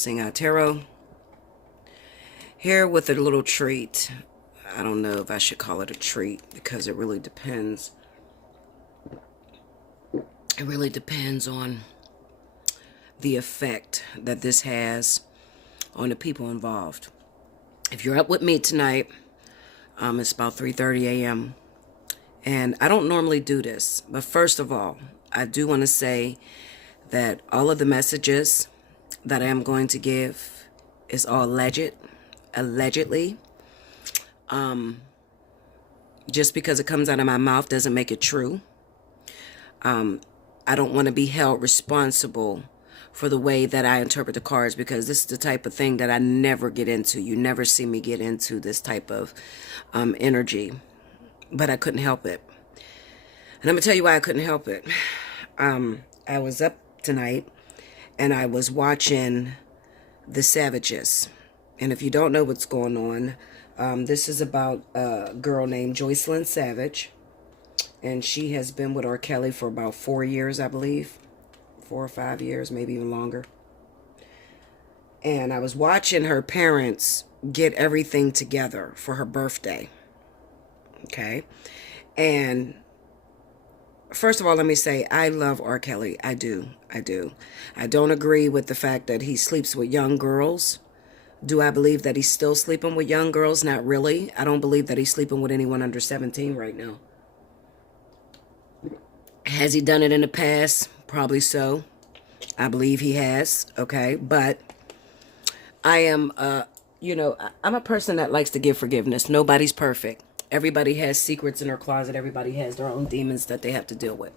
allseeingeyetarot. Here with a little treat. I don't know if I should call it a treat because it really depends. It really depends on the effect that this has on the people involved. If you're up with me tonight, it's about 3:30 a.m. And I don't normally do this, but first of all, I do want to say that all of the messages that I am going to give is all allegedly. Just because it comes out of my mouth doesn't make it true. I don't want to be held responsible for the way that I interpret the cards, because this is the type of thing that I never get into. You never see me get into this type of energy, but I couldn't help it. And I'm going to tell you why I couldn't help it. I was up tonight and I was watching the Savages. And if you don't know what's going on, this is about a girl named Joycelyn Savage. And she has been with R. Kelly for about 4 years, I believe. 4 or 5 years, maybe even longer. And I was watching her parents get everything together for her birthday. Okay? And first of all, let me say, I love R. Kelly. I do. I don't agree with the fact that he sleeps with young girls. Do I believe that he's still sleeping with young girls? Not really. I don't believe that he's sleeping with anyone under 17 right now. Has he done it in the past? Probably so. I believe he has. Okay. But I am, I'm a person that likes to give forgiveness. Nobody's perfect. Everybody has secrets in their closet. Everybody has their own demons that they have to deal with.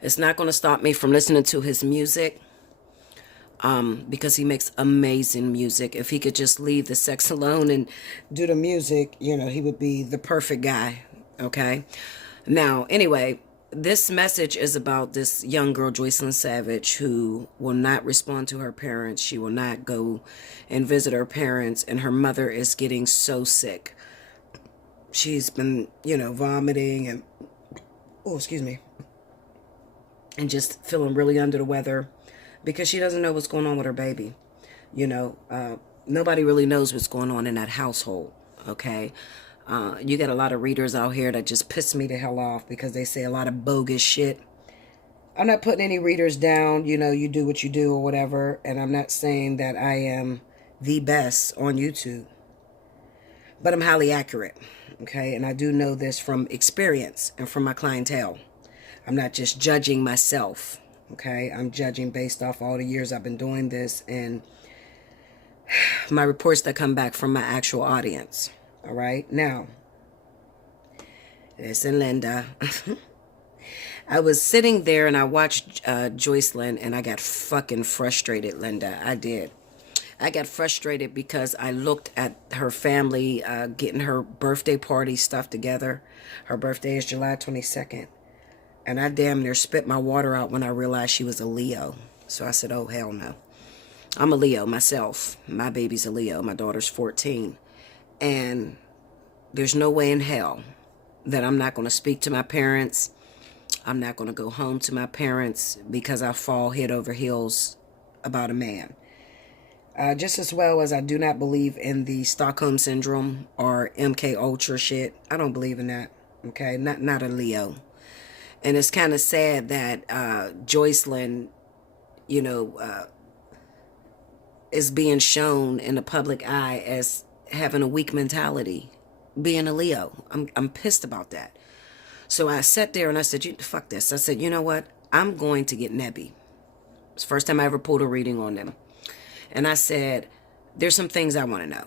It's not going to stop me from listening to his music, because he makes amazing music. If he could just leave the sex alone and do the music, he would be the perfect guy. Okay. Now, anyway, this message is about this young girl, Joycelyn Savage, who will not respond to her parents. She will not go and visit her parents, and her mother is getting so sick. She's been, vomiting and, and just feeling really under the weather because she doesn't know what's going on with her baby. Nobody really knows what's going on in that household, okay? You got a lot of readers out here that just piss me the hell off because they say a lot of bogus shit. I'm not putting any readers down. You do what you do or whatever. And I'm not saying that I am the best on YouTube. But I'm highly accurate. Okay. And I do know this from experience and from my clientele. I'm not just judging myself. Okay. I'm judging based off all the years I've been doing this and my reports that come back from my actual audience. All right. Now, listen, Linda. I was sitting there and I watched Joycelyn and I got fucking frustrated, Linda. I did. I got frustrated because I looked at her family getting her birthday party stuff together. Her birthday is July 22nd. And I damn near spit my water out when I realized she was a Leo. So I said, oh, hell no. I'm a Leo myself. My baby's a Leo. My daughter's 14. And there's no way in hell that I'm not going to speak to my parents. I'm not going to go home to my parents because I fall head over heels about a man. Just as well as I do not believe in the Stockholm Syndrome or MK Ultra shit. I don't believe in that. Okay? Not a Leo. And it's kind of sad that Joycelyn, is being shown in the public eye as having a weak mentality, being a Leo. I'm pissed about that. So I sat there and I said, fuck this. I said, you know what? I'm going to get Nebby. It's the first time I ever pulled a reading on them. And I said, there's some things I want to know.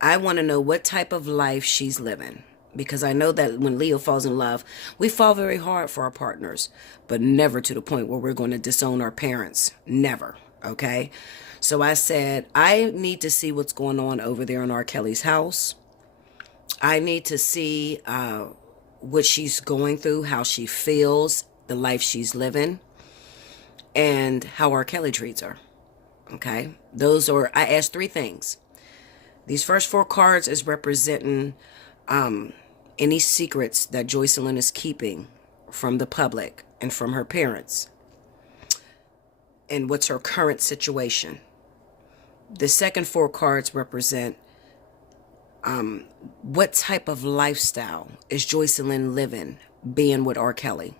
I want to know what type of life she's living. Because I know that when Leo falls in love, we fall very hard for our partners, but never to the point where we're going to disown our parents. Never. Okay? So I said, I need to see what's going on over there in R. Kelly's house. I need to see what she's going through, how she feels, the life she's living, and how R. Kelly treats her. Okay? I asked 3 things. These first 4 cards is representing any secrets that Joycelyn is keeping from the public and from her parents. And what's her current situation. The second four cards represent what type of lifestyle is Joycelyn living being with R. Kelly.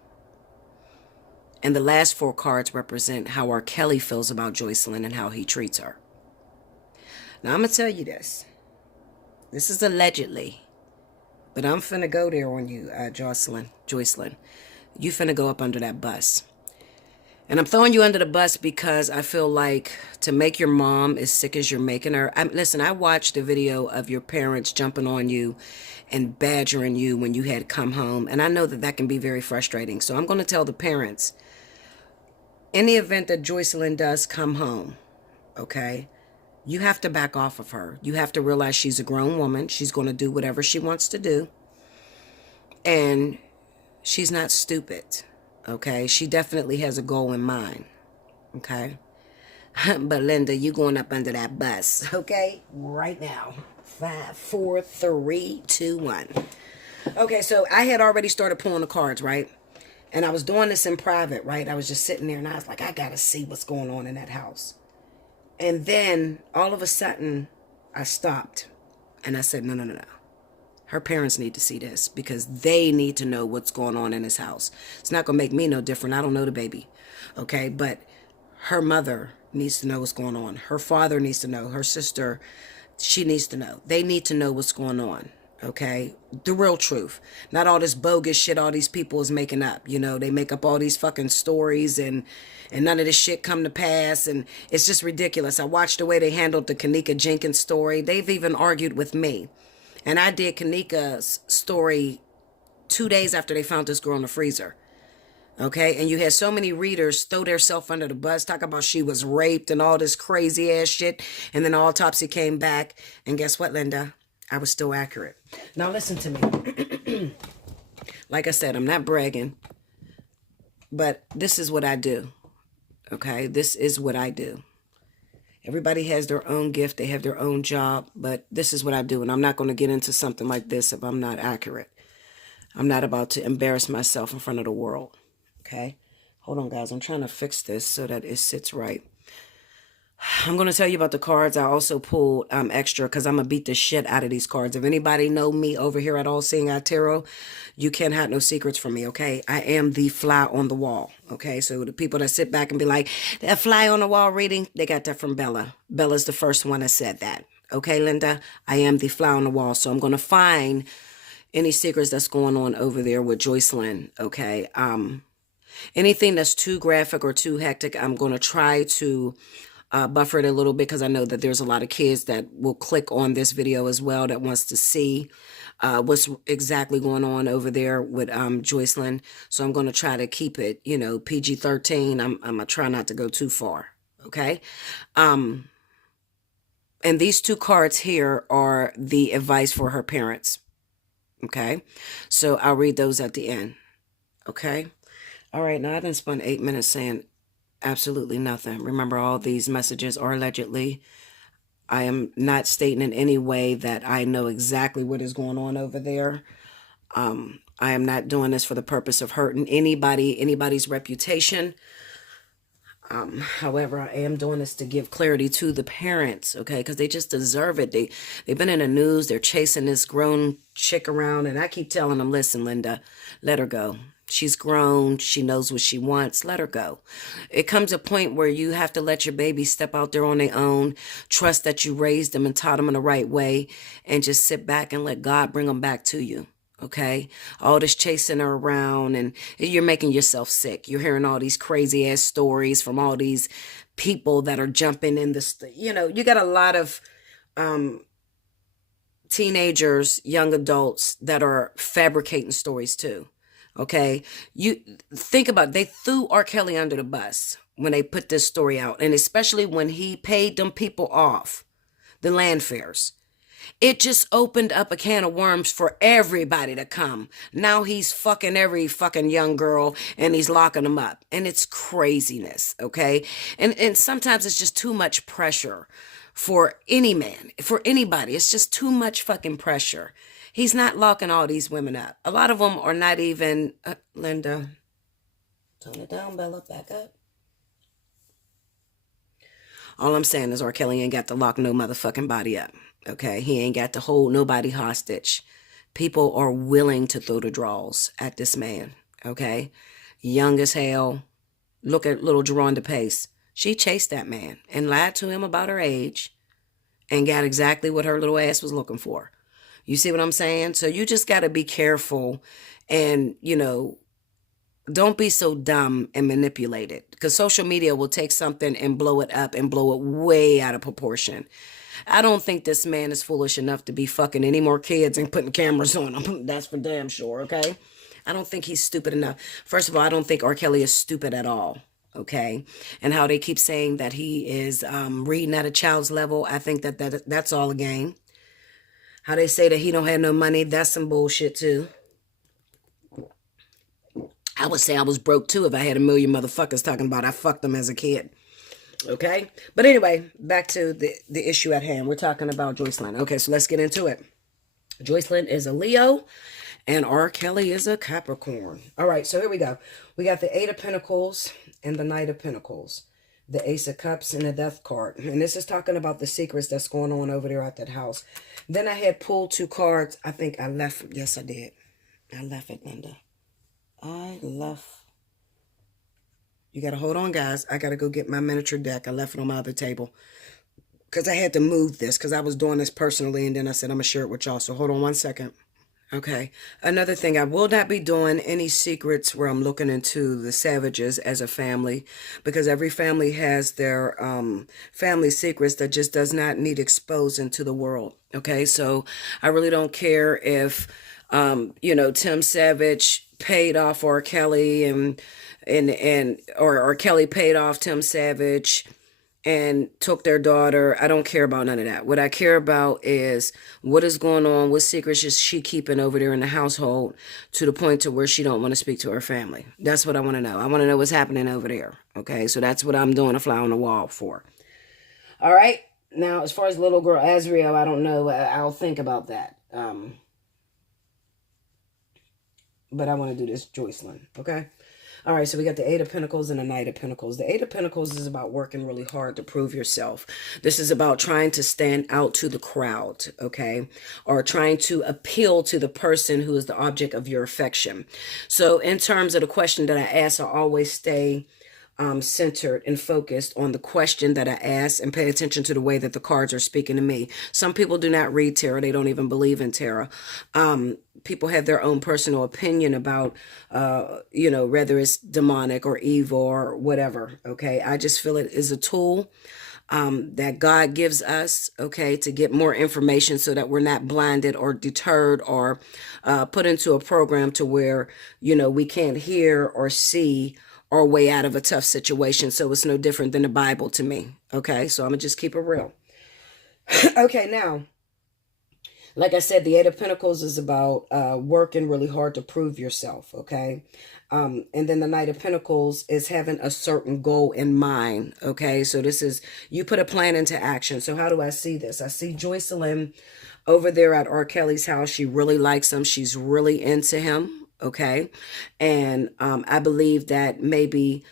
And the last four cards represent how R. Kelly feels about Joycelyn and how he treats her. Now, I'm going to tell you this. This is allegedly. But I'm finna go there on you, Jocelyn. You finna go up under that bus. And I'm throwing you under the bus because I feel like to make your mom as sick as you're making her. Listen, I watched the video of your parents jumping on you and badgering you when you had come home. And I know that that can be very frustrating. So I'm going to tell the parents, in the event that Joycelyn does come home, okay, you have to back off of her. You have to realize she's a grown woman. She's going to do whatever she wants to do. And she's not stupid. Okay, she definitely has a goal in mind. Okay, but Linda, you going up under that bus? Okay, right now. 5, 4, 3, 2, 1. Okay, so I had already started pulling the cards, right? And I was doing this in private, right? I was just sitting there, and I was like, I gotta see what's going on in that house. And then all of a sudden, I stopped, and I said, no. Her parents need to see this because they need to know what's going on in his house. It's not going to make me no different. I don't know the baby. Okay. But her mother needs to know what's going on. Her father needs to know. Her sister, she needs to know. They need to know what's going on. Okay. The real truth. Not all this bogus shit all these people is making up. You know, they make up all these fucking stories and none of this shit come to pass. And it's just ridiculous. I watched the way they handled the Kanika Jenkins story. They've even argued with me. And I did Kanika's story 2 days after they found this girl in the freezer. Okay? And you had so many readers throw themselves under the bus, talk about she was raped and all this crazy ass shit. And then the autopsy came back. And guess what, Linda? I was still accurate. Now listen to me. Like I said, I'm not bragging. But this is what I do. Okay? This is what I do. Everybody has their own gift. They have their own job. But this is what I do. And I'm not going to get into something like this if I'm not accurate. I'm not about to embarrass myself in front of the world. Okay? Hold on, guys. I'm trying to fix this so that it sits right. I'm going to tell you about the cards. I also pulled extra because I'm going to beat the shit out of these cards. If anybody know me over here at All-Seeing-Eye-Tarot, you can't have no secrets from me, okay? I am the fly on the wall, okay? So the people that sit back and be like, that fly on the wall reading, they got that from Bella. Bella's the first one that said that. Okay, Linda? I am the fly on the wall. So I'm going to find any secrets that's going on over there with Joycelyn, okay? Anything that's too graphic or too hectic, I'm going to try to buffer it a little bit because I know that there's a lot of kids that will click on this video as well that wants to see what's exactly going on over there with Joycelyn. So I'm going to try to keep it, you know, PG-13. I'm going to try not to go too far. Okay. And these two cards here are the advice for her parents. Okay. So I'll read those at the end. Okay. All right. Now I didn't spend 8 minutes saying absolutely nothing. Remember, all these messages are allegedly. I am not stating in any way that I know exactly what is going on over there. I am not doing this for the purpose of hurting anybody's reputation. However, I am doing this to give clarity to the parents, okay? Because they just deserve it. They've been in the news. They're chasing this grown chick around. And I keep telling them, listen, Linda, let her go. She's grown. She knows what she wants. Let her go. It comes a point where you have to let your baby step out there on their own, trust that you raised them and taught them in the right way, and just sit back and let God bring them back to you. Okay? All this chasing her around, and you're making yourself sick. You're hearing all these crazy ass stories from all these people that are jumping in this, you know, you got a lot of teenagers, young adults that are fabricating stories too. Okay, you think about it. They threw R. Kelly under the bus when they put this story out, and especially when he paid them people off the land fares. It just opened up a can of worms for everybody to come. Now he's fucking every fucking young girl and he's locking them up, and it's craziness. Okay, and sometimes it's just too much pressure for any man, for anybody. It's just too much fucking pressure. He's not locking all these women up. A lot of them are not even, Linda, tone it down, Bella, back up. All I'm saying is R. Kelly ain't got to lock no motherfucking body up. Okay? He ain't got to hold nobody hostage. People are willing to throw the draws at this man. Okay? Young as hell. Look at little Jerronda Pace. She chased that man and lied to him about her age and got exactly what her little ass was looking for. You see what I'm saying? So you just got to be careful and, don't be so dumb and manipulated, because social media will take something and blow it up and blow it way out of proportion. I don't think this man is foolish enough to be fucking any more kids and putting cameras on them. That's for damn sure, okay? I don't think he's stupid enough. First of all, I don't think R. Kelly is stupid at all, okay? And how they keep saying that he is reading at a child's level, I think that's all a game. How they say that he don't have no money, that's some bullshit too. I would say I was broke too if I had a million motherfuckers talking about I fucked them as a kid. Okay? But anyway, back to the issue at hand. We're talking about Joycelyn. Okay, so let's get into it. Joycelyn is a Leo and R. Kelly is a Capricorn. All right, so here we go. We got the Eight of Pentacles and the Knight of Pentacles. The Ace of Cups and the Death card. And this is talking about the secrets that's going on over there at that house. Then I had pulled 2 cards. I think I left. Yes, I did. I left it, Linda. I left. You got to hold on, guys. I got to go get my miniature deck. I left it on my other table because I had to move this because I was doing this personally. And then I said, I'm going to share it with y'all. So hold on one second. Okay. Another thing, I will not be doing any secrets where I'm looking into the Savages as a family, because every family has their family secrets that just does not need exposing to the world. Okay. So I really don't care if, Tim Savage paid off R. Kelly or Kelly paid off Tim Savage and took their daughter. I don't care about none of that. What I care about is what is going on, what secrets is she keeping over there in the household to the point to where she don't want to speak to her family. That's what I want to know. I want to know what's happening over there. Okay, so that's what I'm doing a fly on the wall for. All right. Now, as far as little girl Azriel, I don't know. I'll think about that. But I want to do this Joycelyn. Okay. All right, so we got the Eight of Pentacles and the Knight of Pentacles. The Eight of Pentacles is about working really hard to prove yourself. This is about trying to stand out to the crowd, okay? Or trying to appeal to the person who is the object of your affection. So in terms of the question that I ask, I always stay centered and focused on the question that I ask and pay attention to the way that the cards are speaking to me. Some people do not read tarot. They don't even believe in tarot. People have their own personal opinion about, whether it's demonic or evil or whatever. Okay. I just feel it is a tool that God gives us, okay, to get more information so that we're not blinded or deterred or put into a program to where, we can't hear or see our way out of a tough situation. So it's no different than the Bible to me. Okay. So I'm gonna just keep it real. Okay. Now, like I said, the Eight of Pentacles is about working really hard to prove yourself, okay? And then the Knight of Pentacles is having a certain goal in mind, okay? So this is, you put a plan into action. So how do I see this? I see Joycelyn over there at R. Kelly's house. She really likes him. She's really into him, okay? And I believe that maybe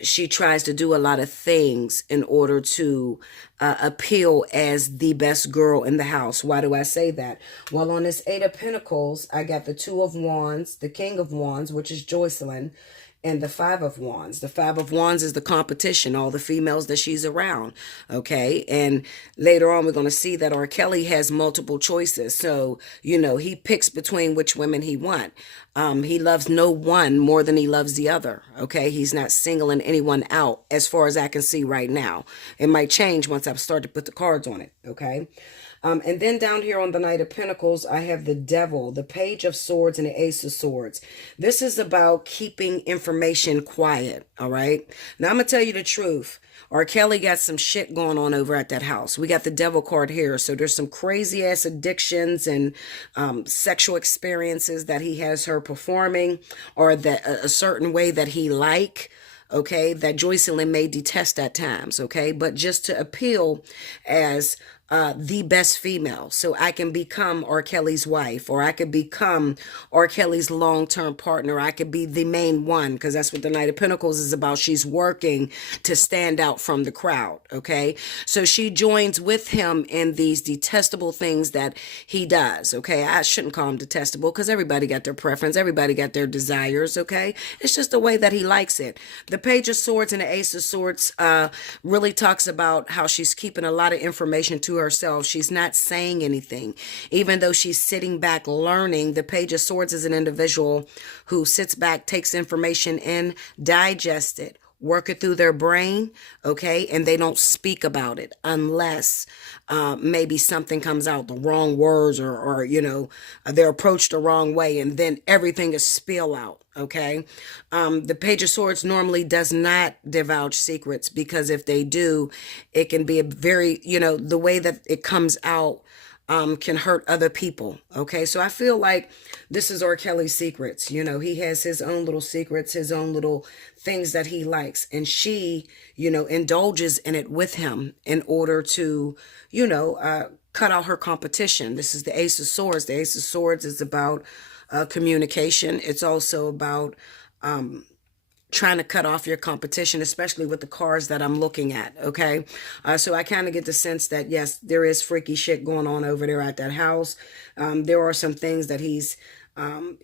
she tries to do a lot of things in order to appeal as the best girl in the house. Why do I say that? Well, on this Eight of Pentacles, I got the Two of Wands, the King of Wands, which is Joycelyn, and the Five of Wands. The Five of Wands is the competition, all the females that she's around, okay? And later on, we're going to see that R. Kelly has multiple choices. So, he picks between which women he wants. He loves no one more than he loves the other, okay? He's not singling anyone out as far as I can see right now. It might change once I start to put the cards on it, okay? And then down here on the Knight of Pentacles, I have the Devil, the Page of Swords, and the Ace of Swords. This is about keeping information quiet, all right? Now, I'm going to tell you the truth. R. Kelly got some shit going on over at that house. We got the Devil card here. So there's some crazy-ass addictions and sexual experiences that he has her performing, or that a certain way that he like, okay, that Joycelyn may detest at times, okay? But just to appeal as the best female. So I can become R. Kelly's wife, or I could become R. Kelly's long-term partner. I could be the main one, because that's what the Knight of Pentacles is about. She's working to stand out from the crowd. Okay. So she joins with him in these detestable things that he does. Okay. I shouldn't call him detestable, because everybody got their preference. Everybody got their desires. Okay. It's just the way that he likes it. The Page of Swords and the Ace of Swords really talks about how she's keeping a lot of information to herself. She's not saying anything, even though she's sitting back learning. The Page of Swords is an individual who sits back, takes information in, digests it, work it through their brain, okay, and they don't speak about it unless maybe something comes out, the wrong words, or they're approached the wrong way, and then everything is spill out. Okay. The Page of Swords normally does not divulge secrets, because if they do, it can be a very, the way that it comes out can hurt other people. Okay. So I feel like this is R. Kelly's secrets. He has his own little secrets, his own little things that he likes. And she, indulges in it with him in order to, cut out her competition. This is the Ace of Swords. The Ace of Swords is about communication. It's also about trying to cut off your competition, especially with the cards that I'm looking at. Okay. So I kind of get the sense that, yes, there is freaky shit going on over there at that house. There are some things that he's, I'm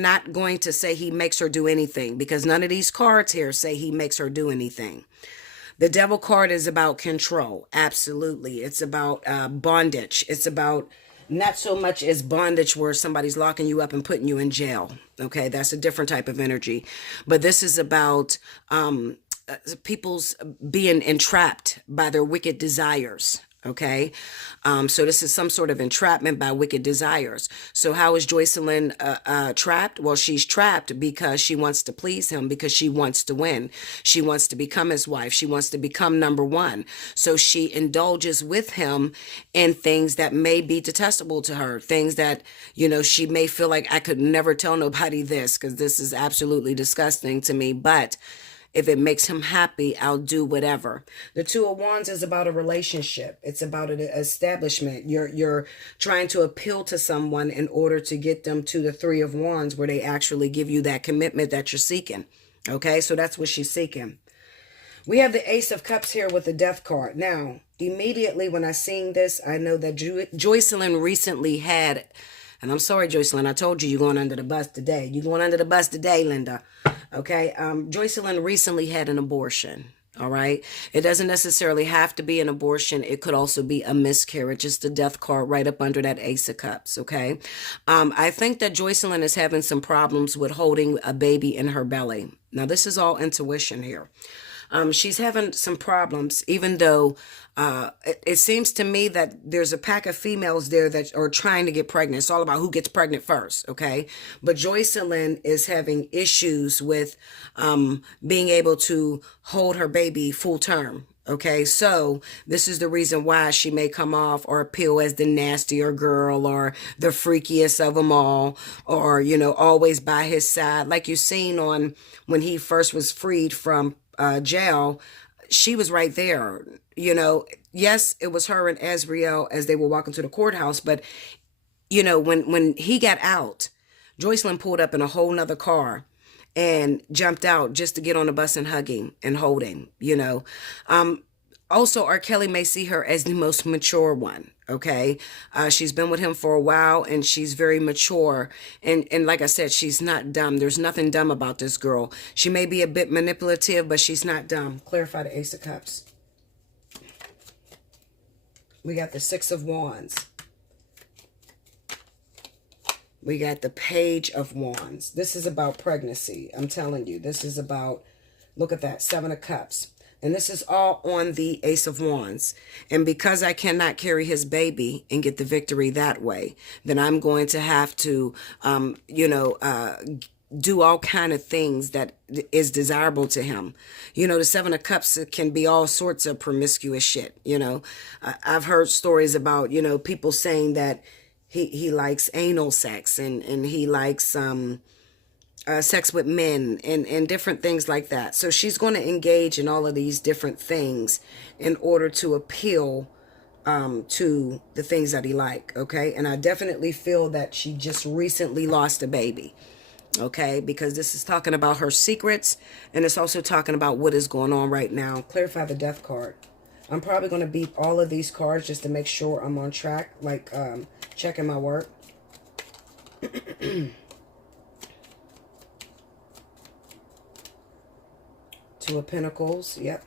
not going to say he makes her do anything, because none of these cards here say he makes her do anything. The Devil card is about control. Absolutely. It's about bondage. It's about not so much as bondage where somebody's locking you up and putting you in jail. Okay, that's a different type of energy. But this is about people's being entrapped by their wicked desires. Okay, so this is some sort of entrapment by wicked desires. So how is Joycelyn trapped? Well, she's trapped because she wants to please him, because she wants to win. She wants to become his wife. She wants to become number one. So she indulges with him in things that may be detestable to her, things that, she may feel like, I could never tell nobody this, because this is absolutely disgusting to me. But if it makes him happy, I'll do whatever. The Two of Wands is about a relationship. It's about an establishment. You're trying to appeal to someone in order to get them to the Three of Wands, where they actually give you that commitment that you're seeking. Okay, so that's what she's seeking. We have the Ace of Cups here with the Death card. Now, immediately when I seen this, I know that Joycelyn recently had, and I'm sorry, Joycelyn, I told you you're going under the bus today. You're going under the bus today, Linda. Okay, Joycelyn recently had an abortion. All right. It doesn't necessarily have to be an abortion. It could also be a miscarriage. It's the Death card right up under that Ace of Cups. Okay. I think that Joycelyn is having some problems with holding a baby in her belly. Now, this is all intuition here. She's having some problems, even though it seems to me that there's a pack of females there that are trying to get pregnant. It's all about who gets pregnant first, okay? But Joycelyn is having issues with being able to hold her baby full term. Okay, so this is the reason why she may come off or appeal as the nastier girl or the freakiest of them all, or, always by his side. Like you've seen on when he first was freed from jail, she was right there. Yes, it was her and Azriel as they were walking to the courthouse, but when he got out, Joycelyn pulled up in a whole nother car and jumped out just to get on the bus and hug him and hold him. Also, R. Kelly may see her as the most mature one. Okay. She's been with him for a while, and she's very mature. And like I said, she's not dumb. There's nothing dumb about this girl. She may be a bit manipulative, but she's not dumb. Clarify the Ace of Cups. We got the Six of Wands. We got the Page of Wands. This is about pregnancy. I'm telling you, this is about, look at that, Seven of Cups. And this is all on the Ace of Wands. And because I cannot carry his baby and get the victory that way, then I'm going to have to, do all kind of things that is desirable to him. The Seven of Cups can be all sorts of promiscuous shit. I've heard stories about, people saying that he likes anal sex and he likes sex with men and different things like that. So she's going to engage in all of these different things in order to appeal to the things that he like, okay? And I definitely feel that she just recently lost a baby, okay? Because this is talking about her secrets, and it's also talking about what is going on right now. Clarify the death card. I'm probably going to beat all of these cards just to make sure I'm on track, like checking my work. Two of Pentacles, yep.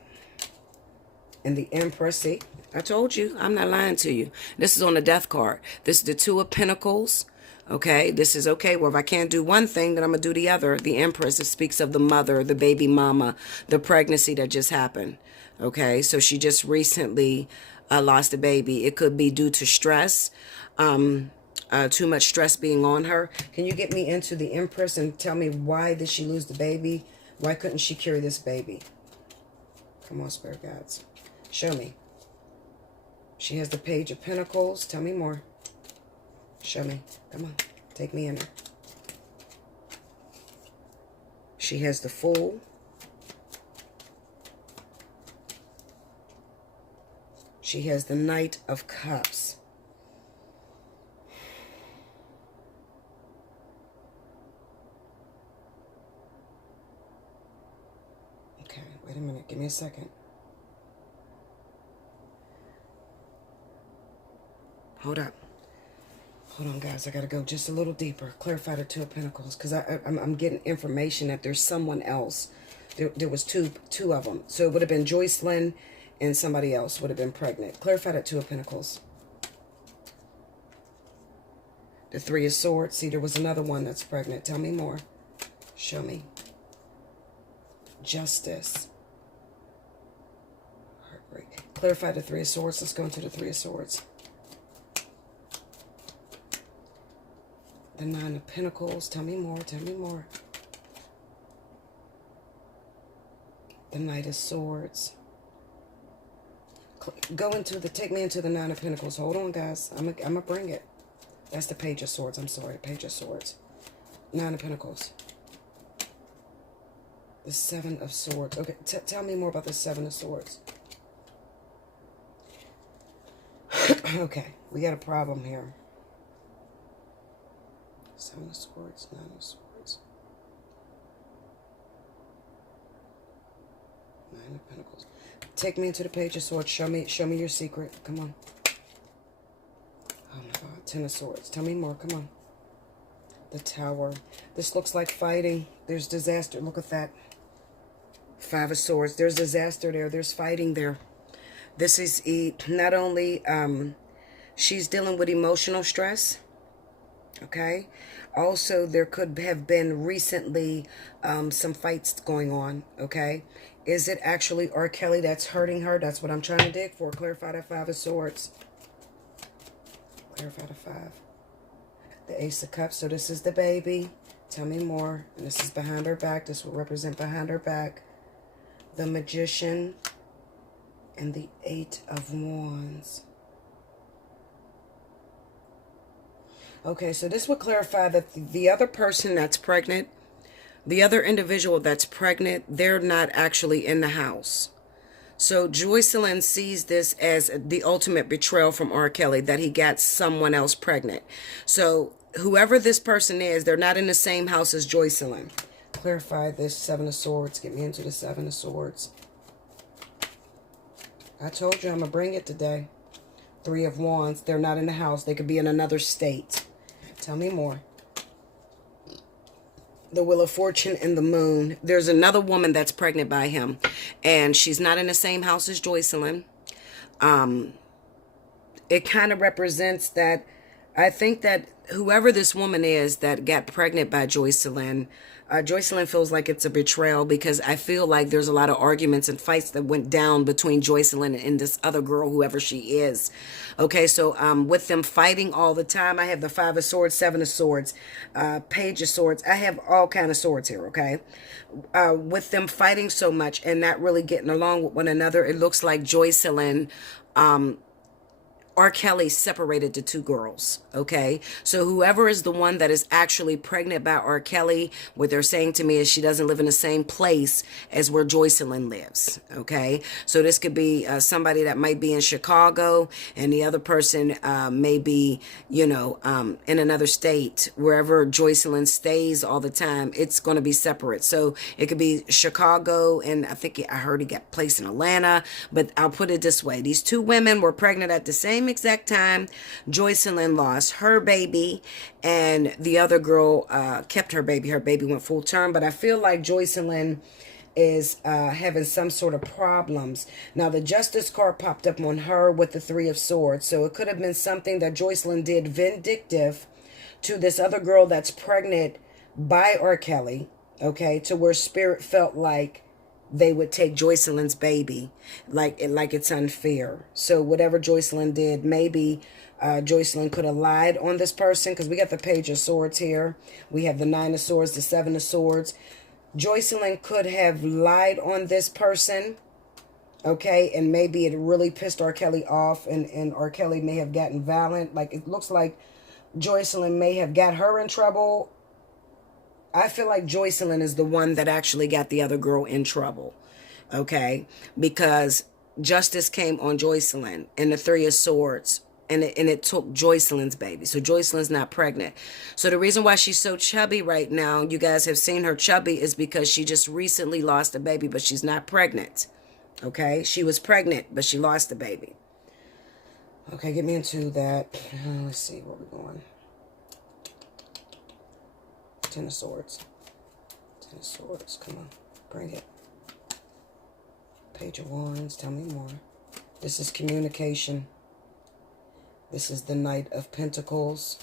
And the Empress, see, I told you, I'm not lying to you. This is on the death card. This is the Two of Pentacles, okay? This is, okay, well, if I can't do one thing, then I'm going to do the other. The Empress, it speaks of the mother, the baby mama, the pregnancy that just happened, okay? So she just recently lost a baby. It could be due to stress, too much stress being on her. Can you get me into the Empress and tell me why did she lose the baby? Why couldn't she carry this baby? Come on, Spirit Guides. Show me. She has the Page of Pentacles. Tell me more. Show me. Come on. Take me in her. She has the Fool. She has the Knight of Cups. Okay, wait a minute. Give me a second. Hold up. Hold on, guys. I got to go just a little deeper. Clarify the Two of Pentacles, because I'm getting information that there's someone else. There was two of them. So it would have been Joycelyn and somebody else would have been pregnant. Clarify that Two of Pentacles. The Three of Swords. See, there was another one that's pregnant. Tell me more. Show me. Justice. Heartbreak. Clarify the Three of Swords. Let's go into the Three of Swords. The Nine of Pentacles. Tell me more. Tell me more. The Knight of Swords. Take me into the Nine of Pentacles. Hold on, guys. I'm gonna bring it. That's the Page of Swords. I'm sorry. Page of Swords. Nine of Pentacles. The Seven of Swords. Okay, tell me more about the Seven of Swords. Okay, we got a problem here. Seven of Swords, Nine of Swords. Nine of Pentacles. Take me into the Page of Swords. Show me your secret. Come on. Oh my God. Ten of Swords. Tell me more. Come on. The Tower. This looks like fighting. There's disaster. Look at that. Five of Swords. There's disaster there. There's fighting there. This is not only she's dealing with emotional stress. Okay. Also, there could have been recently some fights going on. Okay. Is it actually R. Kelly that's hurting her? That's what I'm trying to dig for. Clarify that Five of Swords. Clarify the Five. The Ace of Cups. So this is the baby. Tell me more. And this is behind her back. This will represent behind her back. The Magician. And the Eight of Wands. Okay, so this would clarify that the other person that's pregnant, the other individual that's pregnant, they're not actually in the house. So Joycelyn sees this as the ultimate betrayal from R. Kelly, that he got someone else pregnant. So whoever this person is, they're not in the same house as Joycelyn. Clarify this Seven of Swords. Get me into the Seven of Swords. I told you I'm going to bring it today. Three of Wands. They're not in the house. They could be in another state. Tell me more. The Wheel of Fortune and the Moon. There's another woman that's pregnant by him. And she's not in the same house as Joycelyn. It kind of represents that I think that whoever this woman is that got pregnant by Joycelyn, Joycelyn feels like it's a betrayal, because I feel like there's a lot of arguments and fights that went down between Joycelyn and this other girl, whoever she is. Okay, so with them fighting all the time, I have the Five of Swords, Seven of Swords, Page of Swords. I have all kind of swords here, okay? With them fighting so much and not really getting along with one another, it looks like Joycelyn R. Kelly separated the two girls, okay? So whoever is the one that is actually pregnant by R. Kelly, what they're saying to me is she doesn't live in the same place as where Joycelyn lives, okay? So this could be somebody that might be in Chicago, and the other person may be, you know, in another state. Wherever Joycelyn stays all the time, it's going to be separate. So it could be Chicago, and I think I heard he got placed in Atlanta, but I'll put it this way. These two women were pregnant at the same exact time. Joycelyn lost her baby, and the other girl kept her baby. Her baby went full term, but I feel like Joycelyn is having some sort of problems. Now, the Justice card popped up on her with the Three of Swords, so it could have been something that Joycelyn did vindictive to this other girl that's pregnant by R. Kelly, okay, to where Spirit felt like they would take Joycelyn's baby, like it's unfair. So whatever Joycelyn did, maybe Joycelyn could have lied on this person, because we got the Page of Swords here. We have the Nine of Swords, the Seven of Swords. Joycelyn could have lied on this person, okay, and maybe it really pissed R. Kelly off, and R. Kelly may have gotten violent. Like, it looks like Joycelyn may have got her in trouble. I feel like Joycelyn is the one that actually got the other girl in trouble, okay? Because justice came on Joycelyn and the Three of Swords, and it took Joycelyn's baby. So Joycelyn's not pregnant. So the reason why she's so chubby right now, you guys have seen her chubby, is because she just recently lost a baby, but she's not pregnant, okay? She was pregnant, but she lost the baby. Okay, get me into that. Let's see where we're going. Ten of Swords. Ten of Swords. Come on. Bring it. Page of Wands. Tell me more. This is communication. This is the Knight of Pentacles.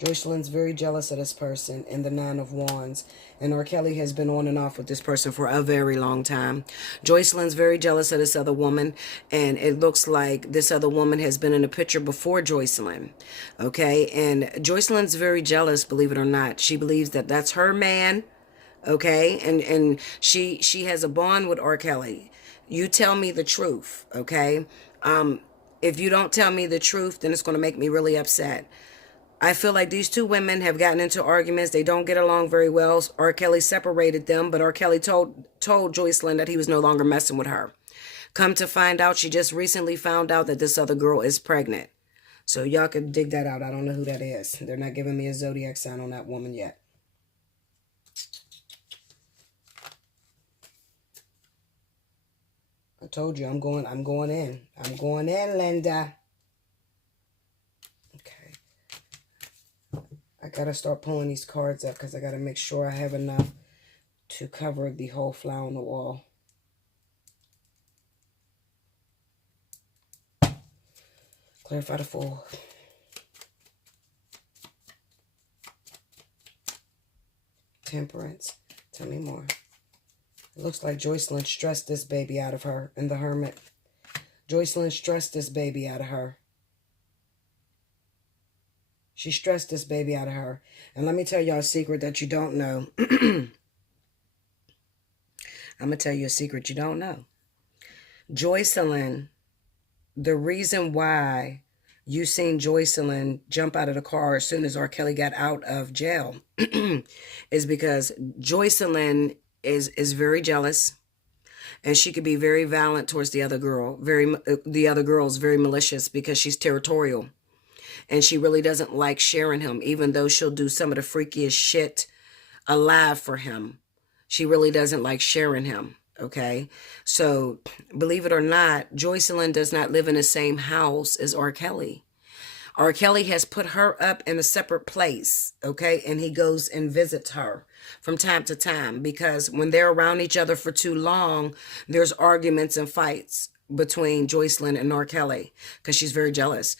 Joycelyn's very jealous of this person, and the Nine of Wands. And R. Kelly has been on and off with this person for a very long time. Joycelyn's very jealous of this other woman, and it looks like this other woman has been in the picture before Joycelyn. Okay, and Joycelyn's very jealous, believe it or not. She believes that that's her man, okay, and she has a bond with R. Kelly. You tell me the truth, okay? If you don't tell me the truth, then it's going to make me really upset. I feel like these two women have gotten into arguments. They don't get along very well. R. Kelly separated them, but R. Kelly told Joycelyn that he was no longer messing with her. Come to find out, she just recently found out that this other girl is pregnant. So y'all can dig that out. I don't know who that is. They're not giving me a zodiac sign on that woman yet. I told you I'm going in. I'm going in, Linda. I got to start pulling these cards up because I got to make sure I have enough to cover the whole flower on the wall. Clarify the Fool. Temperance. Tell me more. It looks like Joycelyn stressed this baby out of her in the Hermit. Joycelyn stressed this baby out of her. She stressed this baby out of her. And let me tell y'all a secret that you don't know. I'm going to tell you a secret you don't know. Joycelyn, the reason why you seen Joycelyn jump out of the car as soon as R. Kelly got out of jail is because Joycelyn is very jealous. And she could be very violent towards the other girl. The other girl's very malicious because she's territorial. And she really doesn't like sharing him, even though she'll do some of the freakiest shit alive for him. She really doesn't like sharing him, okay? So, believe it or not, Joycelyn does not live in the same house as R. Kelly. R. Kelly has put her up in a separate place, okay? And he goes and visits her from time to time because when they're around each other for too long, there's arguments and fights between Joycelyn and R. Kelly because she's very jealous.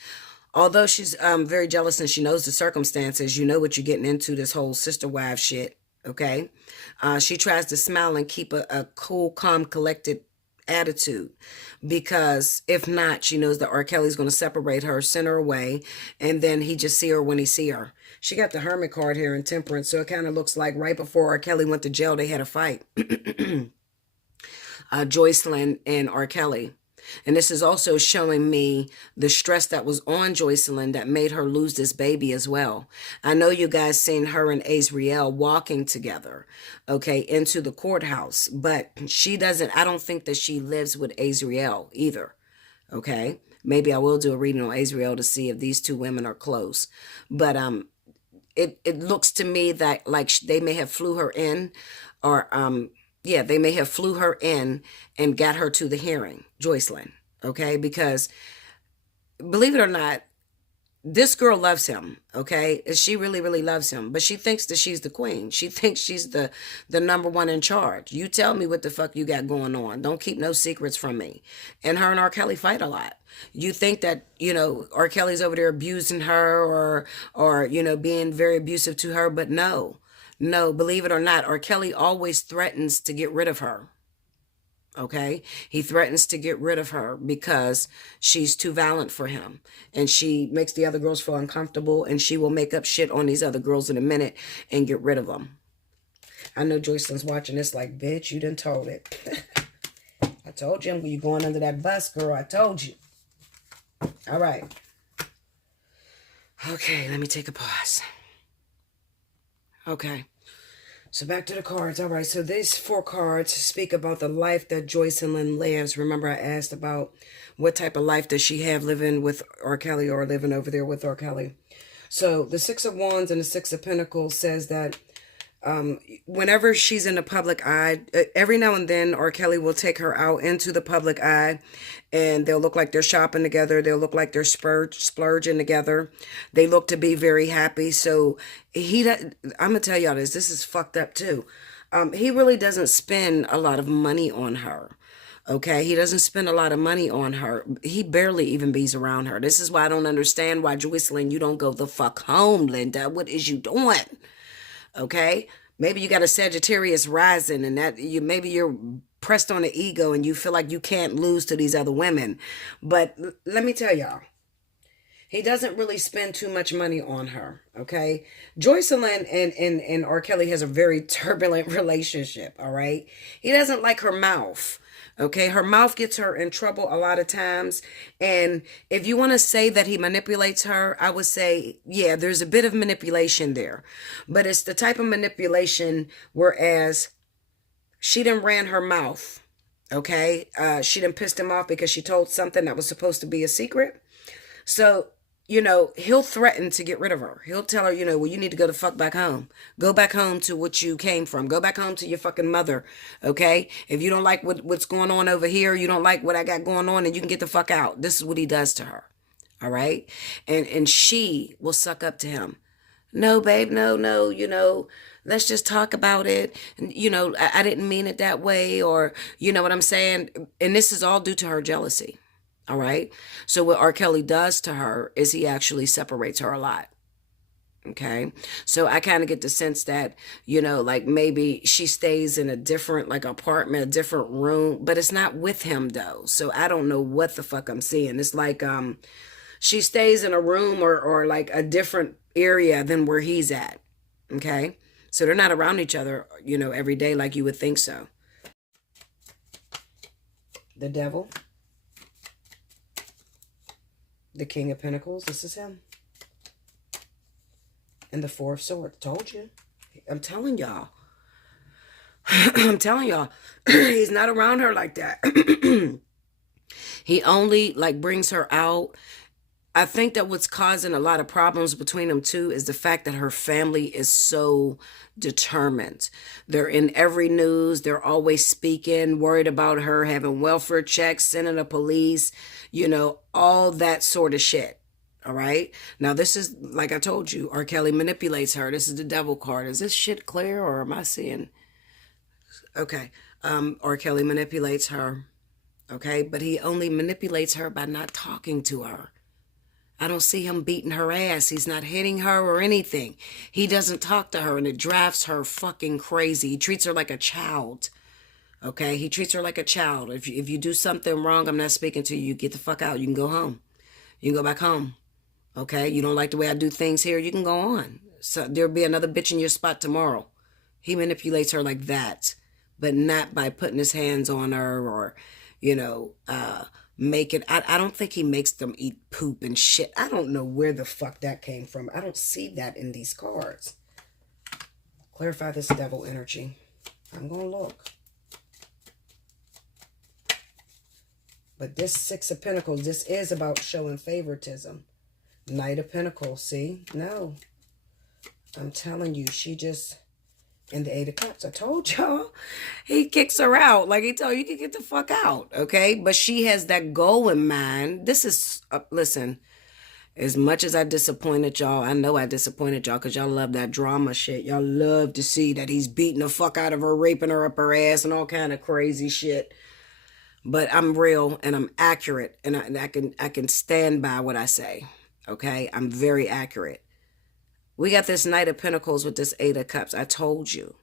Although she's very jealous and she knows the circumstances, you know what you're getting into, this whole sister wife shit, okay? She tries to smile and keep a cool, calm, collected attitude because if not, she knows that R. Kelly's going to separate her, send her away, and then he just see her when he see her. She got the Hermit card here in Temperance, so it kind of looks like right before R. Kelly went to jail, they had a fight. Joycelyn and R. Kelly. And this is also showing me the stress that was on Joycelyn that made her lose this baby as well. I know you guys seen her and Azriel walking together, okay, into the courthouse, but I don't think that she lives with Azriel either, okay? Maybe I will do a reading on Azriel to see if these two women are close. But it looks to me that like they may have flew her in, or yeah, they may have flew her in and got her to the hearing, Joycelyn, okay? Because believe it or not, this girl loves him, okay? She really, really loves him, but she thinks that she's the queen. She thinks she's the number one in charge. You tell me what the fuck you got going on. Don't keep no secrets from me. And her and R. Kelly fight a lot. You think that, R. Kelly's over there abusing her or being very abusive to her, but no, believe it or not, R. Kelly always threatens to get rid of her. Okay, he threatens to get rid of her because she's too violent for him, and she makes the other girls feel uncomfortable, and she will make up shit on these other girls in a minute and get rid of them. I know Joycelyn's watching this like, bitch, you done told it. I told you you're going under that bus, girl. I told you. All right. Okay, let me take a pause. Okay. So back to the cards. All right, so these 4 cards speak about the life that Joycelyn lives. Remember I asked about what type of life does she have living with R. Kelly or living over there with R. Kelly. So the 6 of Wands and the 6 of Pentacles says that whenever she's in the public eye, every now and then R. Kelly will take her out into the public eye, and they'll look like they're shopping together. They'll look like they're splurging together. They look to be very happy. So I'm gonna tell y'all this is fucked up too. He really doesn't spend a lot of money on her. Okay, he doesn't spend a lot of money on her. He barely even bees around her. This is why I don't understand why, Joycelyn, you don't go the fuck home, Linda. What is you doing? Okay, maybe you got a Sagittarius rising, and that maybe you're pressed on the ego and you feel like you can't lose to these other women. But let me tell y'all, he doesn't really spend too much money on her. Okay, Joycelyn and R. Kelly has a very turbulent relationship. All right, he doesn't like her mouth. Okay, her mouth gets her in trouble a lot of times. And if you want to say that he manipulates her, I would say, yeah, there's a bit of manipulation there. But it's the type of manipulation whereas she done ran her mouth. Okay, she done pissed him off because she told something that was supposed to be a secret. So, he'll threaten to get rid of her. He'll tell her, well, you need to go the fuck back home. Go back home to what you came from. Go back home to your fucking mother, okay? If you don't like what's going on over here, you don't like what I got going on, and you can get the fuck out. This is what he does to her, all right? And she will suck up to him. No, babe, no, let's just talk about it. I didn't mean it that way, or, you know what I'm saying? And this is all due to her jealousy. All right. So what R. Kelly does to her is he actually separates her a lot. Okay. So I kind of get the sense that, like maybe she stays in a different like apartment, a different room, but it's not with him though. So I don't know what the fuck I'm seeing. It's like she stays in a room or like a different area than where he's at. Okay. So they're not around each other, every day like you would think so. The Devil. The King of Pentacles, this is him. And the Four of Swords, told you. I'm telling y'all. I'm telling y'all, he's not around her like that. He only like brings her out. I think that what's causing a lot of problems between them two is the fact that her family is so determined. They're in every news. They're always speaking, worried about her having welfare checks, sending the police, all that sort of shit. All right. Now, this is, like I told you, R. Kelly manipulates her. This is the Devil card. Is this shit clear or am I seeing? Okay. R. Kelly manipulates her. Okay. But he only manipulates her by not talking to her. I don't see him beating her ass. He's not hitting her or anything. He doesn't talk to her, and it drives her fucking crazy. He treats her like a child. Okay? He treats her like a child. If you do something wrong, I'm not speaking to you. Get the fuck out. You can go home. You can go back home. Okay? You don't like the way I do things here, you can go on. So there'll be another bitch in your spot tomorrow. He manipulates her like that, but not by putting his hands on her or, make it. I don't think he makes them eat poop and shit. I don't know where the fuck that came from. I don't see that in these cards. Clarify this devil energy. I'm going to look. But this Six of Pentacles, this is about showing favoritism. Knight of Pentacles, see? No. I'm telling you, she just... And the Eight of Cups, I told y'all. He kicks her out. Like he told you, can get the fuck out, okay? But she has that goal in mind. This is... listen, as much as I disappointed y'all, I know I disappointed y'all because y'all love that drama shit. Y'all love to see that he's beating the fuck out of her, raping her up her ass and all kind of crazy shit. But I'm real and I'm accurate, and I can stand by what I say. Okay, I'm very accurate. We got this Knight of Pentacles with this Eight of Cups. I told you,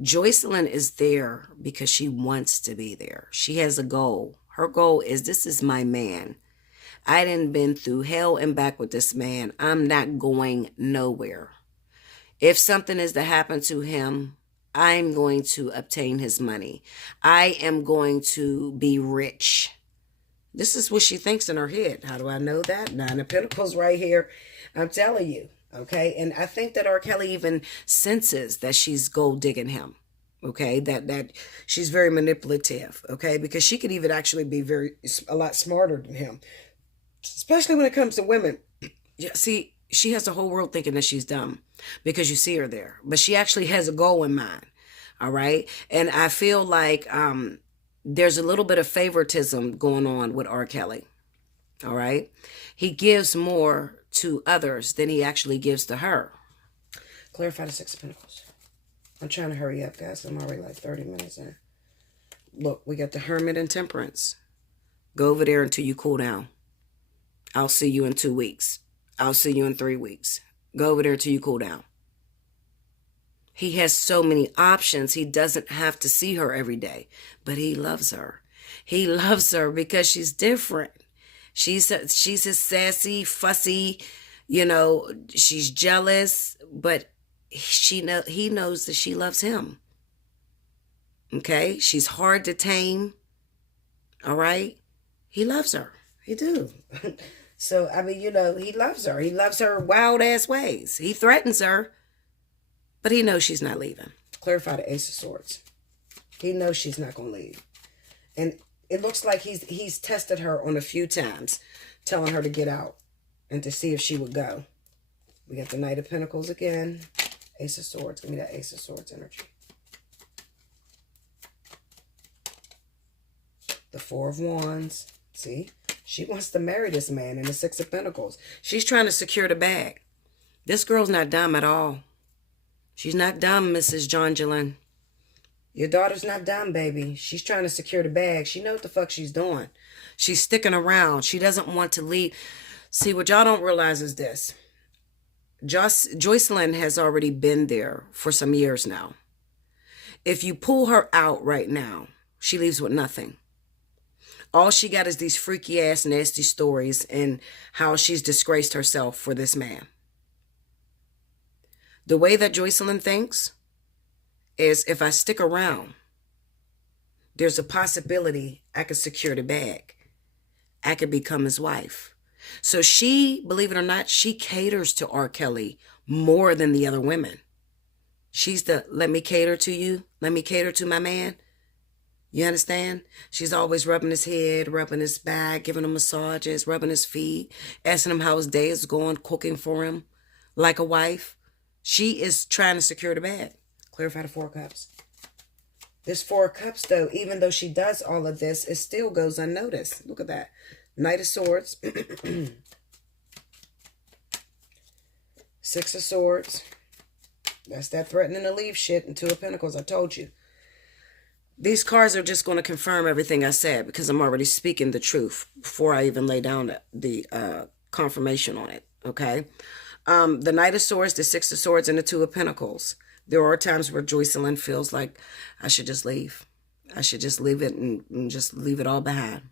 Joycelyn is there because she wants to be there. She has a goal. Her goal is, this is my man. I done been through hell and back with this man. I'm not going nowhere. If something is to happen to him, I'm going to obtain his money. I am going to be rich. This is what she thinks in her head. How do I know that? Nine of Pentacles right here. I'm telling you. Okay. And I think that R. Kelly even senses that she's gold digging him. Okay. That she's very manipulative. Okay. Because she could even actually be a lot smarter than him. Especially when it comes to women. Yeah, see, she has the whole world thinking that she's dumb because you see her there. But she actually has a goal in mind. All right. And I feel like there's a little bit of favoritism going on with R. Kelly. All right. He gives more to others than he actually gives to her. Clarify the Six of Pentacles. I'm trying to hurry up, guys. I'm already like 30 minutes in. Look, we got the Hermit and Temperance. Go over there until you cool down. I'll see you in 2 weeks. I'll see you in 3 weeks. Go over there until you cool down. He has so many options. He doesn't have to see her every day, but he loves her. He loves her because she's different. She's a sassy, fussy, you know, she's jealous, but he knows that she loves him. Okay? She's hard to tame. All right? He loves her. He do. So, I mean, you know, he loves her. He loves her wild ass ways. He threatens her, but he knows she's not leaving. Clarify the Ace of Swords. He knows she's not going to leave. And it looks like he's tested her on a few times, telling her to get out and to see if she would go. We got the Knight of Pentacles again. Ace of Swords. Give me that Ace of Swords energy. The Four of Wands. See? She wants to marry this man in the Six of Pentacles. She's trying to secure the bag. This girl's not dumb at all. She's not dumb, Mrs. Jocelyn. Your daughter's not dumb, baby. She's trying to secure the bag. She knows what the fuck she's doing. She's sticking around. She doesn't want to leave. See, what y'all don't realize is this. Joycelyn has already been there for some years now. If you pull her out right now, she leaves with nothing. All she got is these freaky ass nasty stories and how she's disgraced herself for this man. The way that Joycelyn thinks is, if I stick around, there's a possibility I could secure the bag. I could become his wife. So she, believe it or not, she caters to R. Kelly more than the other women. She's the, let me cater to you. Let me cater to my man. You understand? She's always rubbing his head, rubbing his back, giving him massages, rubbing his feet, asking him how his day is going, cooking for him like a wife. She is trying to secure the bag. Clarify the Four of Cups. This Four of Cups, though, even though she does all of this, it still goes unnoticed. Look at that. Knight of Swords. Six of Swords. That's that threatening to leave shit. And Two of Pentacles, I told you. These cards are just going to confirm everything I said because I'm already speaking the truth before I even lay down the confirmation on it, okay? The Knight of Swords, the Six of Swords, and the Two of Pentacles. There are times where Joycelyn feels like I should just leave. I should just leave it and just leave it all behind.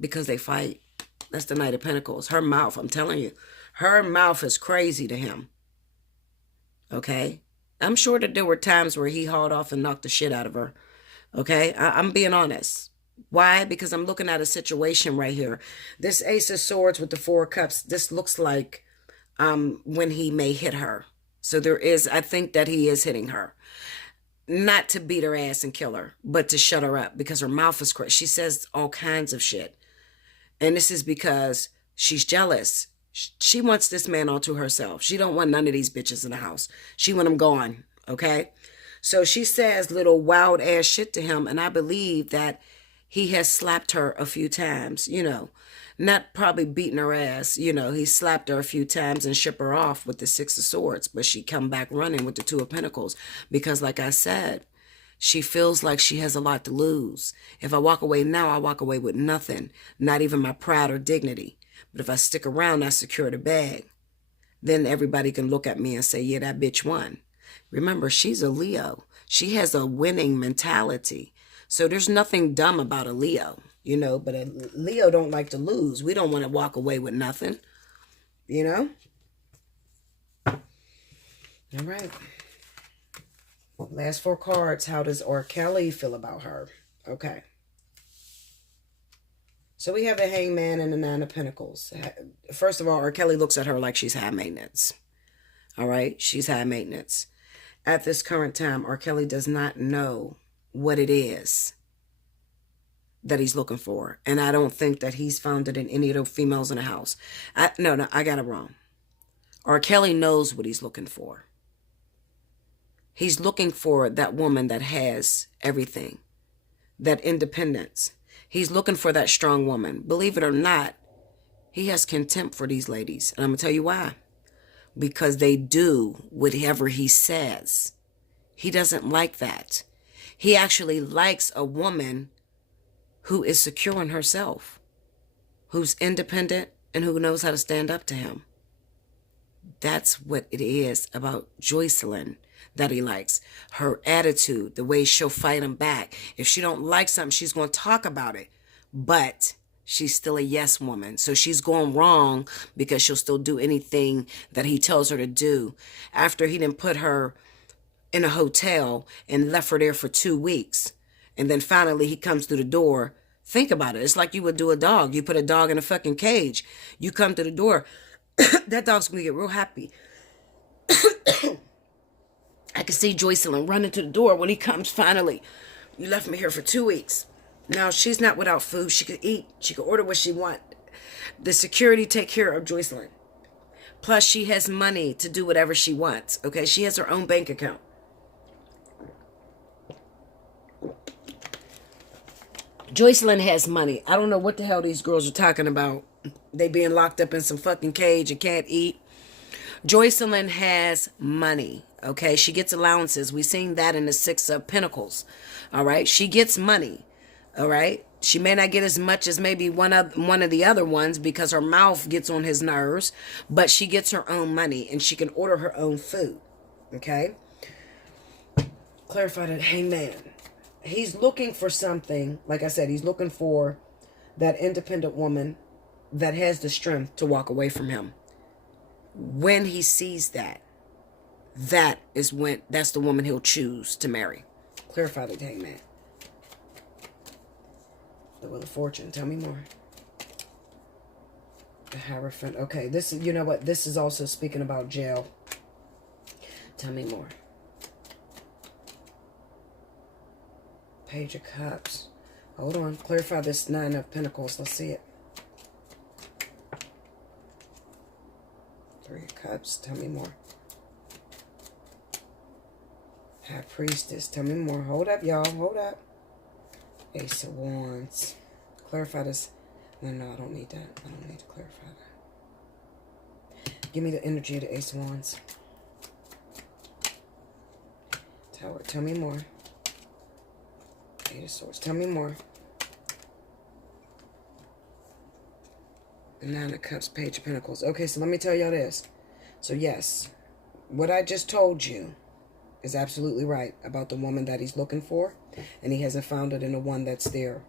Because they fight. That's the Knight of Pentacles. Her mouth, I'm telling you, her mouth is crazy to him. Okay? I'm sure that there were times where he hauled off and knocked the shit out of her. Okay? I'm being honest. Why? Because I'm looking at a situation right here. This Ace of Swords with the Four of Cups, this looks like when he may hit her. So there is, I think that he is hitting her. Not to beat her ass and kill her, but to shut her up because her mouth is crazy. She says all kinds of shit. And this is because she's jealous. She wants this man all to herself. She don't want none of these bitches in the house. She want them gone, okay? So she says little wild ass shit to him, and I believe that he has slapped her a few times, you know. Not probably beating her ass, you know. He slapped her a few times and shipped her off with the Six of Swords, but she come back running with the Two of Pentacles because, like I said, she feels like she has a lot to lose. If I walk away now, I walk away with nothing, not even my pride or dignity. But if I stick around, I secure the bag. Then everybody can look at me and say, yeah, that bitch won. Remember, she's a Leo. She has a winning mentality. So there's nothing dumb about a Leo, you know, but a Leo don't like to lose. We don't want to walk away with nothing, you know? All right. Last four cards. How does R. Kelly feel about her? Okay. So we have the Hangman and the Nine of Pentacles. First of all, R. Kelly looks at her like she's high maintenance. All right? She's high maintenance. At this current time, R. Kelly does not know what it is that he's looking for. And I don't think that he's found it in any of the females in the house. No, I got it wrong. R. Kelly knows what he's looking for. He's looking for that woman that has everything, that independence. He's looking for that strong woman. Believe it or not, he has contempt for these ladies. And I'm going to tell you why. Because they do whatever he says. He doesn't like that. He actually likes a woman who is secure in herself, who's independent, and who knows how to stand up to him. That's what it is about Joycelyn that he likes. Her attitude, the way she'll fight him back. If she don't like something, she's going to talk about it. But she's still a yes woman. So she's going wrong because she'll still do anything that he tells her to do. After he didn't put her in a hotel and left her there for 2 weeks. And then finally he comes through the door. Think about it. It's like you would do a dog. You put a dog in a fucking cage. You come to the door. That dog's going to get real happy. I can see Joycelyn running to the door when he comes finally. You left me here for 2 weeks. Now, she's not without food. She could eat. She could order what she wants. The security take care of Joycelyn. Plus, she has money to do whatever she wants. Okay? She has her own bank account. Joycelyn has money. I don't know what the hell these girls are talking about. They being locked up in some fucking cage and can't eat. Joycelyn has money. Okay? She gets allowances. We've seen that in the Six of Pentacles. All right? She gets money. All right? She may not get as much as maybe one of the other ones because her mouth gets on his nerves, but she gets her own money and she can order her own food. Okay? Clarify that. Hangman. He's looking for something. Like I said, he's looking for that independent woman that has the strength to walk away from him. When he sees that, that's the woman he'll choose to marry. Clarify that, Hangman. The Wheel of Fortune. Tell me more. The Hierophant. Okay, this is, you know what? This is also speaking about jail. Tell me more. Page of Cups. Hold on. Clarify this Nine of Pentacles. Let's see it. Three of Cups. Tell me more. High Priestess. Tell me more. Hold up, y'all. Hold up. Ace of Wands. Clarify this. No, I don't need that. I don't need to clarify that. Give me the energy of the Ace of Wands. Tower. Tell me more. Eight of Swords. Tell me more. The Nine of Cups. Page of Pentacles. Okay, so let me tell y'all this. So yes, what I just told you is absolutely right about the woman that he's looking for, and he hasn't found it in the one that's there.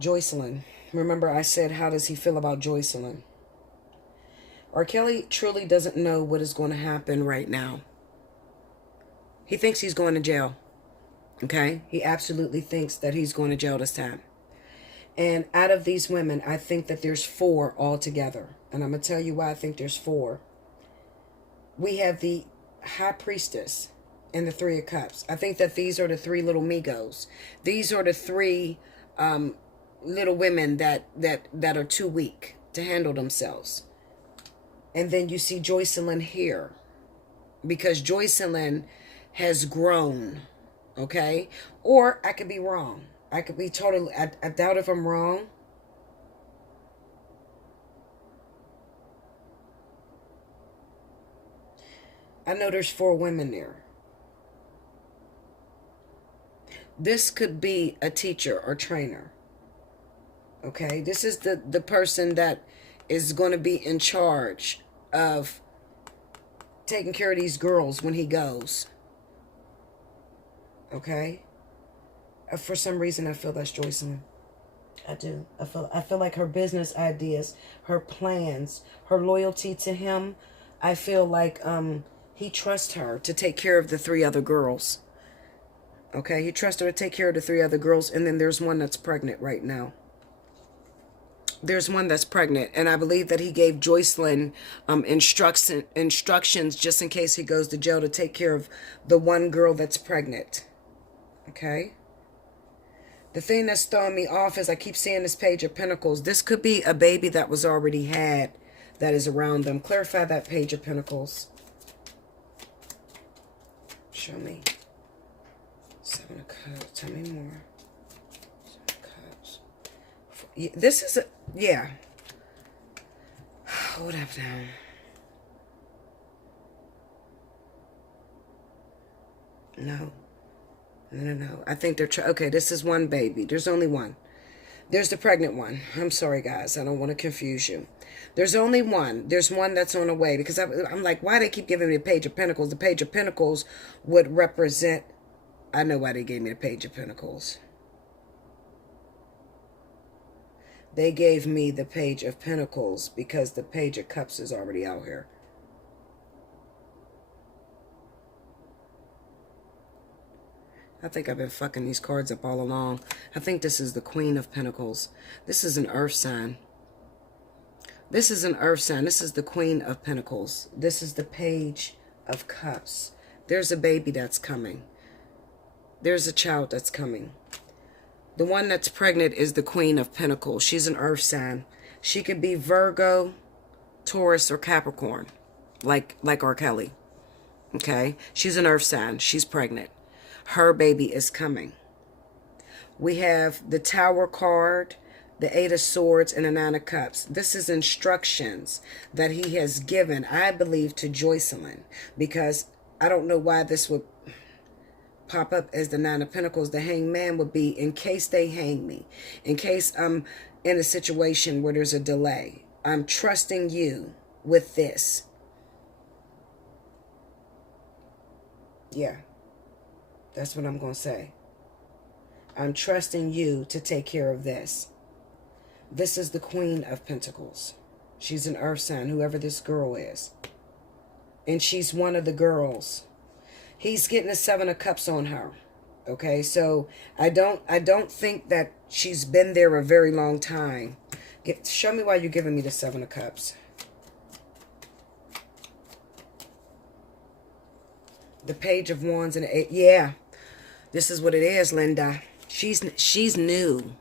Joycelyn. Remember I said, how does he feel about Joycelyn? R. Kelly truly doesn't know what is going to happen right now. He thinks he's going to jail. Okay? He absolutely thinks that he's going to jail this time. And out of these women, I think that there's 4 altogether. And I'm going to tell you why I think there's 4. We have the High Priestess and the 3 of Cups. I think that these are the 3 little Migos. These are the 3 little women that are too weak to handle themselves. And then you see Joycelyn here, because Joycelyn has grown, okay? Or I could be wrong. I could be totally, I doubt if I'm wrong. I know there's 4 women there. This could be a teacher or trainer. Okay, this is the person that is going to be in charge of taking care of these girls when he goes. Okay? For some reason, I feel that's Joycelyn. I do. I feel like her business ideas, her plans, her loyalty to him, I feel like he trusts her to take care of the 3 other girls. Okay? He trusts her to take care of the 3 other girls, and then there's one that's pregnant right now. There's one that's pregnant, and I believe that he gave Joycelyn instructions just in case he goes to jail to take care of the one girl that's pregnant. Okay? The thing that's throwing me off is I keep seeing this Page of Pentacles. This could be a baby that was already had that is around them. Clarify that Page of Pentacles. Show me. 7 of Cups. Tell me more. 7 of Cups. This is a... Yeah. Hold up now. No. No. I think they're... Okay, this is one baby. There's only one. There's the pregnant one. I'm sorry, guys. I don't want to confuse you. There's only one. There's one that's on the way. Because I'm like, why they keep giving me the Page of Pentacles? The Page of Pentacles would represent... I know why they gave me the Page of Pentacles. They gave me the Page of Pentacles because the Page of Cups is already out here. I think I've been fucking these cards up all along. I think this is the Queen of Pentacles. This is an earth sign. This is an earth sign. This is the Queen of Pentacles. This is the Page of Cups. There's a baby that's coming. There's a child that's coming. The one that's pregnant is the Queen of Pentacles. She's an earth sign. She could be Virgo, Taurus, or Capricorn, like R. Kelly. Okay? She's an earth sign. She's pregnant. Her baby is coming. We have the Tower card, the 8 of Swords, and the 9 of Cups. This is instructions that he has given, I believe, to Joycelyn, because I don't know why this would pop up as the 9 of Pentacles. The Hangman would be in case they hang me, in case I'm in a situation where there's a delay. I'm trusting you with this. Yeah, that's what I'm going to say. I'm trusting you to take care of this. This is the Queen of Pentacles. She's an earth sign, whoever this girl is. And she's one of the girls. He's getting a 7 of Cups on her. Okay, so I don't think that she's been there a very long time. Show me why you're giving me the 7 of Cups. The Page of Wands and the 8. Yeah, this is what it is, Linda. She's new.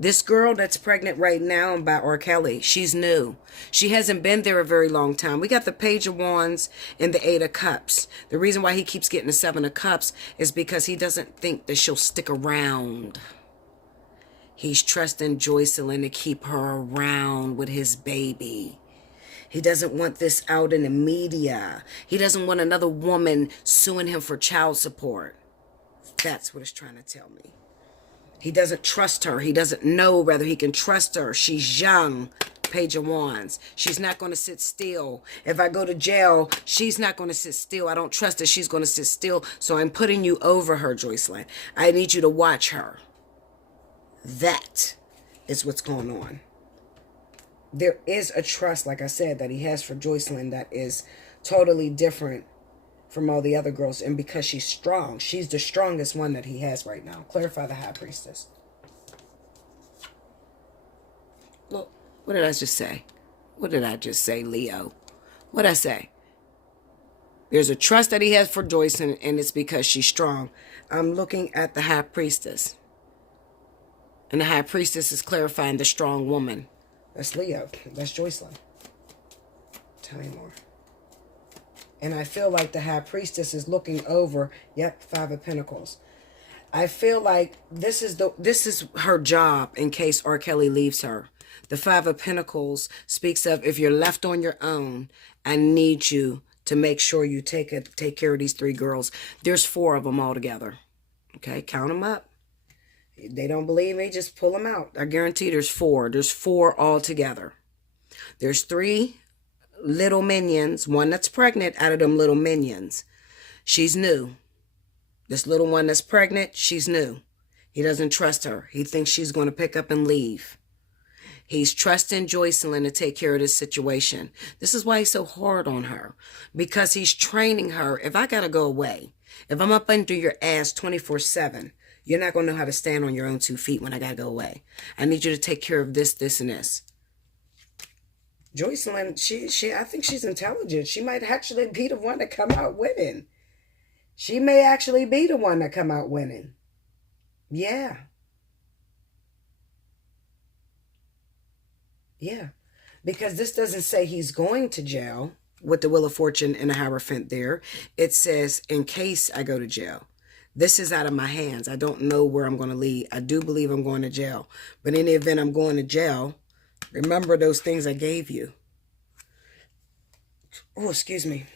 This girl that's pregnant right now by R. Kelly, she's new. She hasn't been there a very long time. We got the Page of Wands and the 8 of Cups. The reason why he keeps getting the 7 of Cups is because he doesn't think that she'll stick around. He's trusting Joycelyn to keep her around with his baby. He doesn't want this out in the media. He doesn't want another woman suing him for child support. That's what it's trying to tell me. He doesn't trust her. He doesn't know whether he can trust her. She's young. Page of Wands. She's not going to sit still. If I go to jail, she's not going to sit still. I don't trust that she's going to sit still. So I'm putting you over her, Joycelyn. I need you to watch her. That is what's going on. There is a trust, like I said, that he has for Joycelyn that is totally different from all the other girls. And because she's strong, she's the strongest one that he has right now. Clarify the High Priestess. Look, what did I just say? What did I just say, Leo? What did I say? There's a trust that he has for Joycelyn, and it's because she's strong. I'm looking at the High Priestess. And the High Priestess is clarifying the strong woman. That's Leo. That's Joycelyn. Tell me more. And I feel like the High Priestess is looking over. Yep, Five of Pentacles. I feel like this is her job in case R. Kelly leaves her. The Five of Pentacles speaks of, if you're left on your own, I need you to make sure you take care of these 3 girls. There's 4 of them all together. Okay, count them up. They don't believe me, just pull them out. I guarantee there's 4. There's 4 all together. There's 3 little minions, one that's pregnant out of them little minions. She's new. This little one that's pregnant, she's new. He doesn't trust her. He thinks she's going to pick up and leave. He's trusting Joycelyn to take care of this situation. This is why he's so hard on her. Because he's training her. If I got to go away, if I'm up under your ass 24/7, you're not going to know how to stand on your own 2 feet when I got to go away. I need you to take care of this, this, and this. Joycelyn, I think she's intelligent. She might actually be the one to come out winning. She may actually be the one to come out winning. Yeah. Yeah. Because this doesn't say he's going to jail with the Wheel of Fortune and the Hierophant there. It says, in case I go to jail. This is out of my hands. I don't know where I'm going to lead. I do believe I'm going to jail. But in the event I'm going to jail, remember those things I gave you. Oh, excuse me.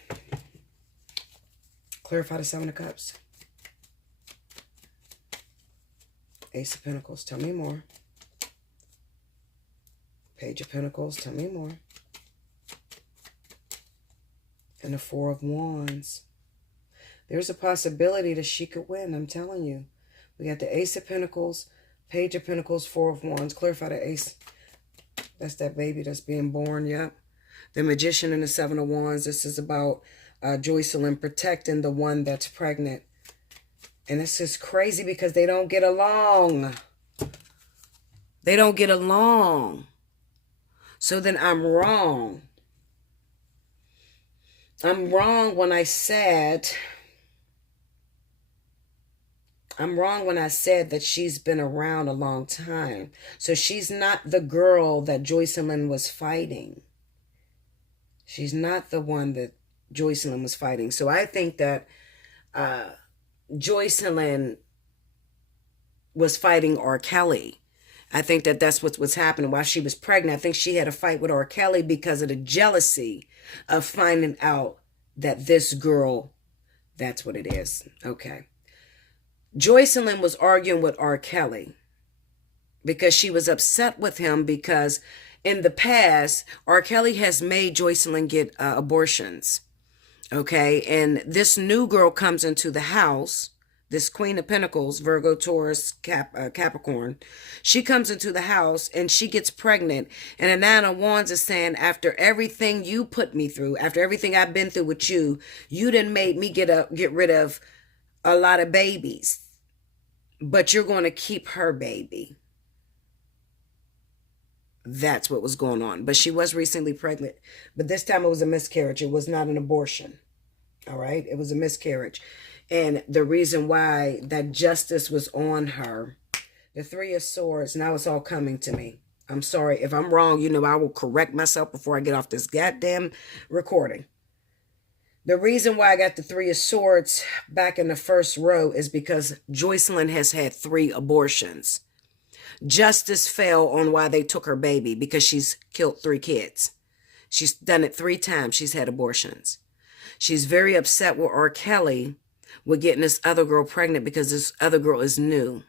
Clarify the 7 of Cups. Ace of Pentacles, tell me more. Page of Pentacles, tell me more. And the 4 of Wands. There's a possibility that she could win, I'm telling you. We got the Ace of Pentacles, Page of Pentacles, 4 of Wands. Clarify the Ace. That's that baby that's being born, yep. The Magician and the 7 of Wands. This is about Joycelyn protecting the one that's pregnant. And this is crazy because they don't get along. They don't get along. So then I'm wrong. I'm wrong when I said that she's been around a long time. So she's not the girl that Joycelyn was fighting. She's not the one that Joycelyn was fighting. So I think that Joycelyn was fighting R. Kelly. I think that that's what was happening while she was pregnant. I think she had a fight with R. Kelly because of the jealousy of finding out that this girl, that's what it is. Okay. Joycelyn was arguing with R. Kelly because she was upset with him because in the past, R. Kelly has made Joycelyn get abortions. Okay. And this new girl comes into the house. This Queen of Pentacles, Virgo, Taurus, Capricorn. She comes into the house and she gets pregnant. And the 9 of Wands is saying, after everything you put me through, after everything I've been through with you, you done made me get rid of a lot of babies. But you're going to keep her baby. That's what was going on. But she was recently pregnant. But this time it was a miscarriage. It was not an abortion. All right? It was a miscarriage. And the reason why that justice was on her, the 3 of Swords, now it's all coming to me. I'm sorry. If I'm wrong, you know, I will correct myself before I get off this goddamn recording. The reason why I got the 3 of Swords back in the first row is because Joycelyn has had 3 abortions. Justice fell on why they took her baby because she's killed 3 kids. She's done it 3 times. She's had abortions. She's very upset with R. Kelly with getting this other girl pregnant because this other girl is new.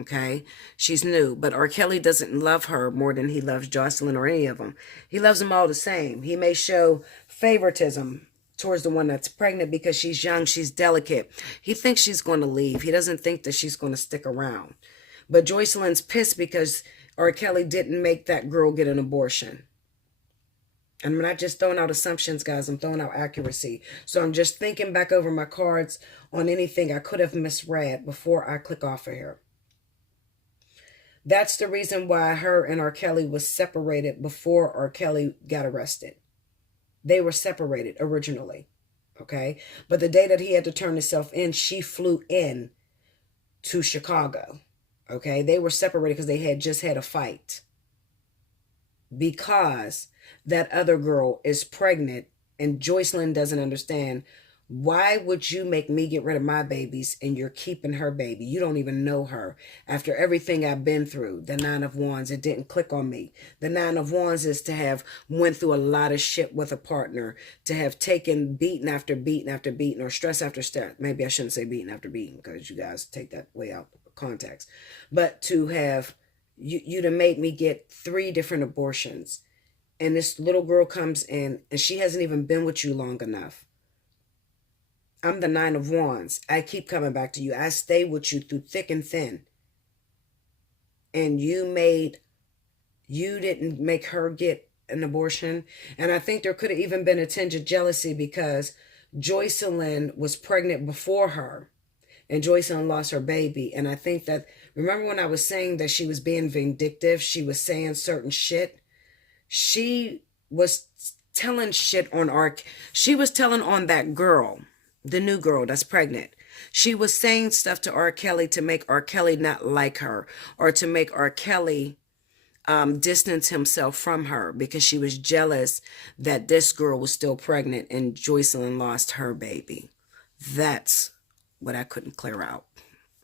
Okay? She's new. But R. Kelly doesn't love her more than he loves Jocelyn or any of them. He loves them all the same. He may show favoritism towards the one that's pregnant because she's young, she's delicate. He thinks she's going to leave. He doesn't think that she's going to stick around. But Joycelyn's pissed because R. Kelly didn't make that girl get an abortion. And I'm not just throwing out assumptions, guys. I'm throwing out accuracy. So I'm just thinking back over my cards on anything I could have misread before I click off of here. That's the reason why her and R. Kelly was separated before R. Kelly got arrested. They were separated originally. Okay. But the day that he had to turn himself in, she flew in to Chicago. Okay. They were separated because they had just had a fight. Because that other girl is pregnant and Joycelyn doesn't understand. Why would you make me get rid of my babies and you're keeping her baby? You don't even know her. After everything I've been through, the Nine of Wands, it didn't click on me. The Nine of Wands is to have went through a lot of shit with a partner, to have taken beating after beating after beating, or stress after stress. Maybe I shouldn't say beating after beating because you guys take that way out of context. But to have, you'd have made me get 3 different abortions. And this little girl comes in and she hasn't even been with you long enough. I'm the Nine of Wands. I keep coming back to you. I stay with you through thick and thin. And you didn't make her get an abortion. And I think there could have even been a tinge of jealousy because Joycelyn was pregnant before her. And Joycelyn lost her baby. And I think that, remember when I was saying that she was being vindictive? She was saying certain shit. She was telling shit on she was telling on that girl, the new girl that's pregnant. She was saying stuff to R. Kelly to make R. Kelly not like her, or to make R. Kelly distance himself from her, because she was jealous that this girl was still pregnant and Joycelyn lost her baby. That's what I couldn't clear out.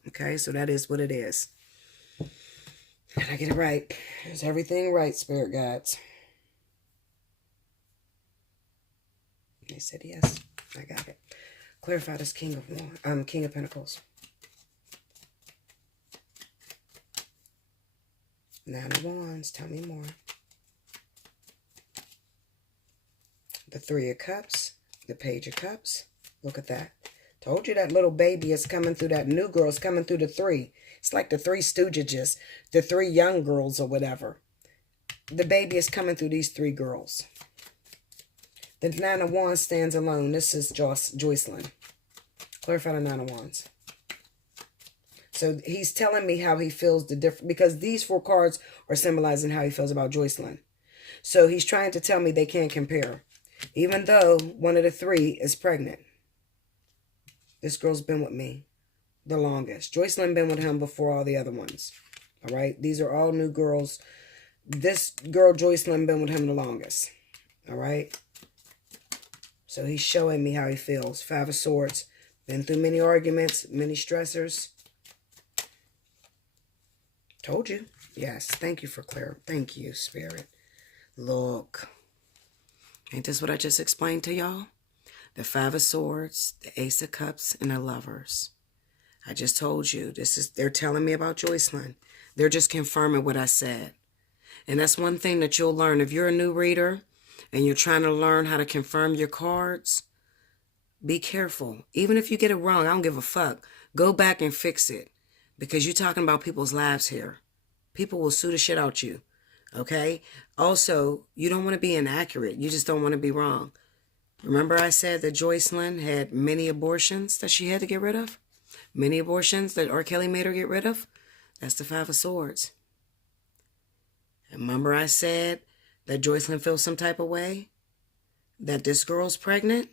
Okay, so that is what it is. Did I get it right? Is everything right, spirit guides? They said yes. I got it. Clarify this King of Pentacles. Nine of Wands. Tell me more. The Three of Cups. The Page of Cups. Look at that. Told you that little baby is coming through. That new girl is coming through the 3. It's like the 3 Stooges. The 3 young girls or whatever. The baby is coming through these 3 girls. The Nine of Wands stands alone. This is Joycelyn. Clarify the Nine of Wands. So he's telling me how he feels the different, because these 4 cards are symbolizing how he feels about Joycelyn. So he's trying to tell me they can't compare. Even though one of the 3 is pregnant. This girl's been with me the longest. Joycelyn been with him before all the other ones. All right. These are all new girls. This girl, Joycelyn, been with him the longest. All right. So he's showing me how he feels. 5 of Swords. Been through many arguments, many stressors. Told you. Yes. Thank you for clear. Thank you, Spirit. Look. Ain't this what I just explained to y'all? The 5 of Swords, the Ace of Cups, and the Lovers. I just told you. They're telling me about Joycelyn. They're just confirming what I said. And that's one thing that you'll learn. If you're a new reader and you're trying to learn how to confirm your cards, be careful. Even if you get it wrong, I don't give a fuck. Go back and fix it. Because you're talking about people's lives here. People will sue the shit out you. Okay? Also, you don't want to be inaccurate. You just don't want to be wrong. Remember I said that Joycelyn had many abortions that she had to get rid of? Many abortions that R. Kelly made her get rid of? That's the 5 of Swords. And remember I said that Joycelyn feels some type of way? That this girl's pregnant?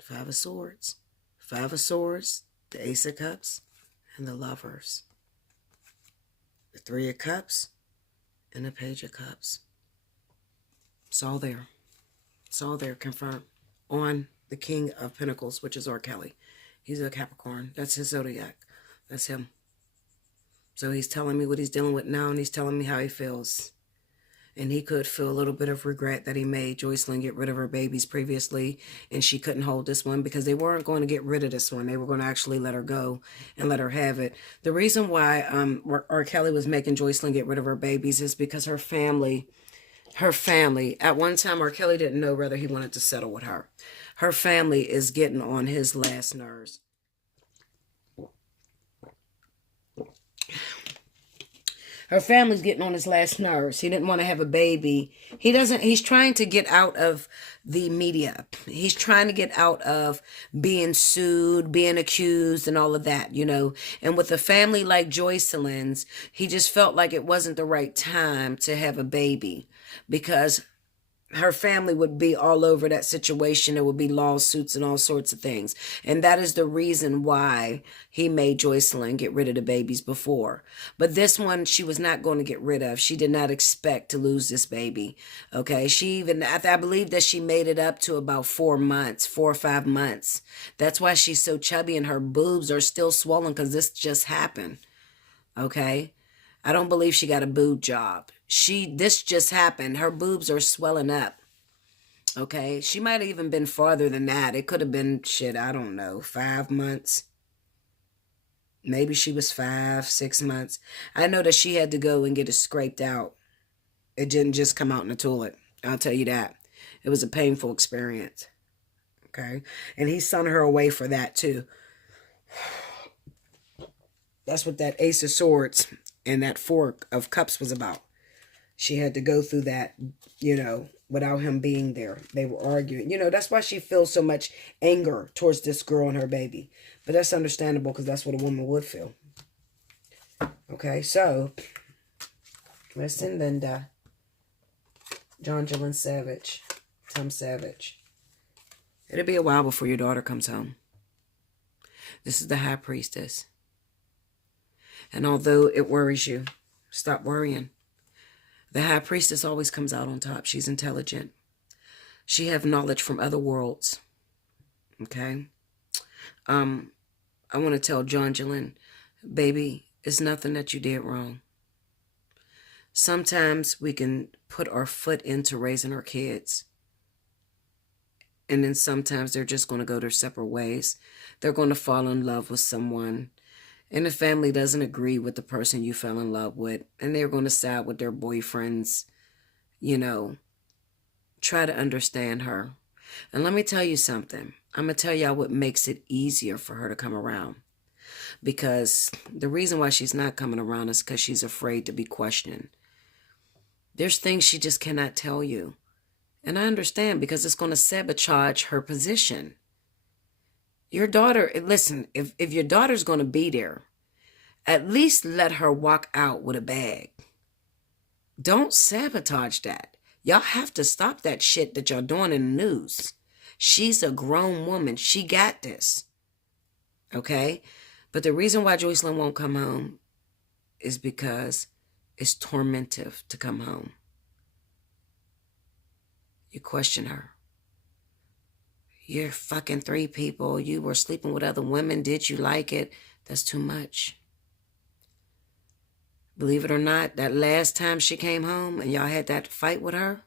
5 of Swords. 5 of Swords, the Ace of Cups, and the Lovers. The 3 of Cups, and the Page of Cups. It's all there. It's all there, confirmed. On the King of Pentacles, which is R. Kelly. He's a Capricorn. That's his zodiac. That's him. So he's telling me what he's dealing with now, and he's telling me how he feels. And he could feel a little bit of regret that he made Joycelyn get rid of her babies previously, and she couldn't hold this one because they weren't going to get rid of this one. They were going to actually let her go and let her have it. The reason why R. Kelly was making Joycelyn get rid of her babies is because her family, at one time R. Kelly didn't know whether he wanted to settle with her. Her family is getting on his last nerves. Her family's getting on his last nerves. He didn't want to have a baby. He's trying to get out of the media. He's trying to get out of being sued, being accused, and all of that, you know. And with a family like Joycelyn's, he just felt like it wasn't the right time to have a baby because her family would be all over that situation. There would be lawsuits and all sorts of things. And that is the reason why he made Joycelyn get rid of the babies before. But this one, she was not going to get rid of. She did not expect to lose this baby. Okay. I believe that she made it up to about 4 months, 4 or 5 months. That's why she's so chubby and her boobs are still swollen because this just happened. Okay. I don't believe she got a boob job. This just happened. Her boobs are swelling up. Okay. She might have even been farther than that. It could have been, I don't know, 5 months. Maybe she was 5, 6 months. I know that she had to go and get it scraped out. It didn't just come out in the toilet. I'll tell you that. It was a painful experience. Okay. And he sent her away for that too. That's what that Ace of Swords and that Four of Cups was about. She had to go through that, you know, without him being there. They were arguing. You know, that's why she feels so much anger towards this girl and her baby. But that's understandable because that's what a woman would feel. Okay, so, listen, Linda. Jocelyn Savage. Tom Savage. It'll be a while before your daughter comes home. This is the High Priestess. And although it worries you, stop worrying. The High Priestess always comes out on top. She's intelligent. She have knowledge from other worlds. Okay? I want to tell Jocelyn, baby, it's nothing that you did wrong. Sometimes we can put our foot into raising our kids. And then sometimes they're just going to go their separate ways. They're going to fall in love with someone. And the family doesn't agree with the person you fell in love with. And they're going to side with their boyfriends. You know, try to understand her. And let me tell you something. I'm going to tell y'all what makes it easier for her to come around. Because the reason why she's not coming around is because she's afraid to be questioned. There's things she just cannot tell you. And I understand because it's going to sabotage her position. Your daughter, listen, if your daughter's going to be there, at least let her walk out with a bag. Don't sabotage that. Y'all have to stop that shit that y'all doing in the news. She's a grown woman. She got this. Okay? But the reason why Joycelyn won't come home is because it's tormentive to come home. You question her. You're fucking 3 people. You were sleeping with other women. Did you like it? That's too much. Believe it or not, that last time she came home and y'all had that fight with her,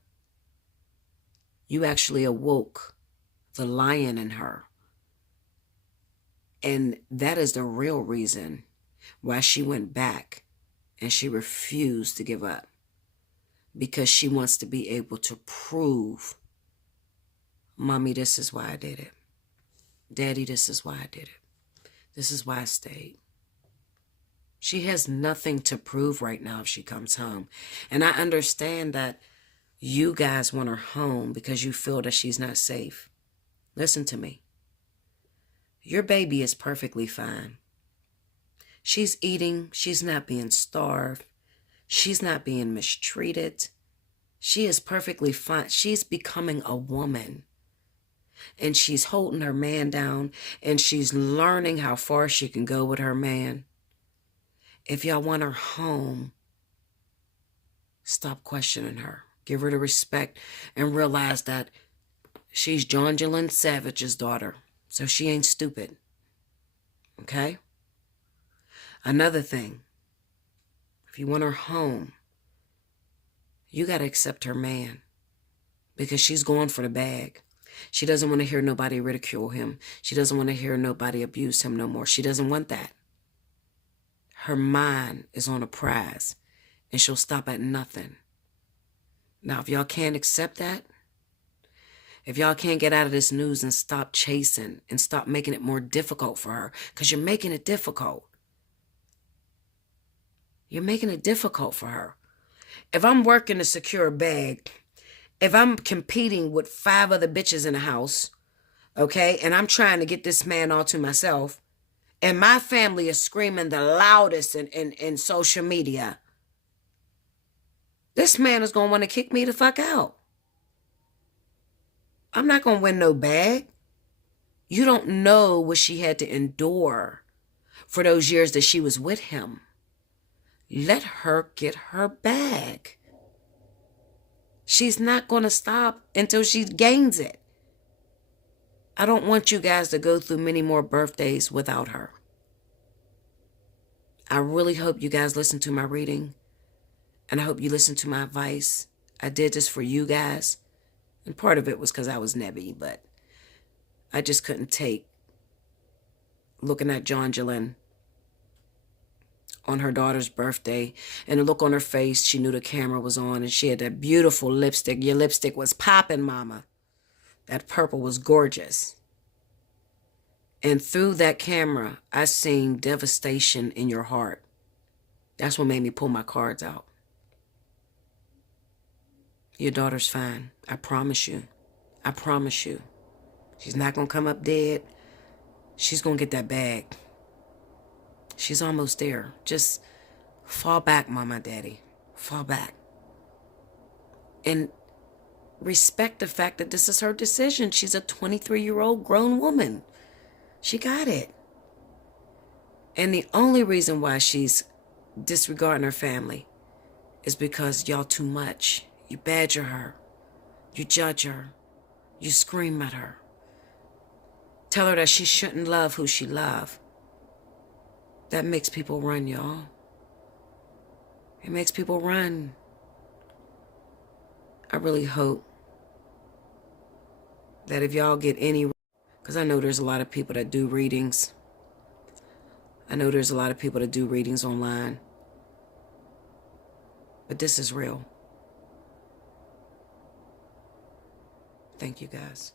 you actually awoke the lion in her. And that is the real reason why she went back and she refused to give up. Because she wants to be able to prove, Mommy, this is why I did it. Daddy, this is why I did it. This is why I stayed. She has nothing to prove right now if she comes home. And I understand that you guys want her home because you feel that she's not safe. Listen to me. Your baby is perfectly fine. She's eating. She's not being starved. She's not being mistreated. She is perfectly fine. She's becoming a woman. And she's holding her man down. And she's learning how far she can go with her man. If y'all want her home, stop questioning her. Give her the respect and realize that she's Jocelyn Savage's daughter. So she ain't stupid. Okay? Another thing. If you want her home, you got to accept her man. Because she's going for the bag. She doesn't want to hear nobody ridicule him. She doesn't want to hear nobody abuse him no more. She doesn't want that. Her mind is on a prize. And she'll stop at nothing. Now, if y'all can't accept that, if y'all can't get out of this news and stop chasing and stop making it more difficult for her, because you're making it difficult. You're making it difficult for her. If I'm working to secure a bag, if I'm competing with 5 other bitches in the house, okay, and I'm trying to get this man all to myself, and my family is screaming the loudest in social media, this man is going to want to kick me the fuck out. I'm not going to win no bag. You don't know what she had to endure for those years that she was with him. Let her get her bag. She's not going to stop until she gains it. I don't want you guys to go through many more birthdays without her. I really hope you guys listen to my reading, and I hope you listen to my advice. I did this for you guys, and part of it was because I was nebby, but I just couldn't take looking at Jocelyn on her daughter's birthday, and the look on her face, she knew the camera was on, and she had that beautiful lipstick. Your lipstick was popping, mama. That purple was gorgeous. And through that camera, I seen devastation in your heart. That's what made me pull my cards out. Your daughter's fine. I promise you. I promise you. She's not going to come up dead. She's going to get that bag. She's almost there. Just fall back, mama, daddy. Fall back. And respect the fact that this is her decision. She's a 23-year-old grown woman. She got it. And the only reason why she's disregarding her family is because y'all too much. You badger her. You judge her. You scream at her. Tell her that she shouldn't love who she loves. That makes people run, y'all. It makes people run. I really hope that if y'all get any, because I know there's a lot of people that do readings. I know there's a lot of people that do readings online. But this is real. Thank you, guys.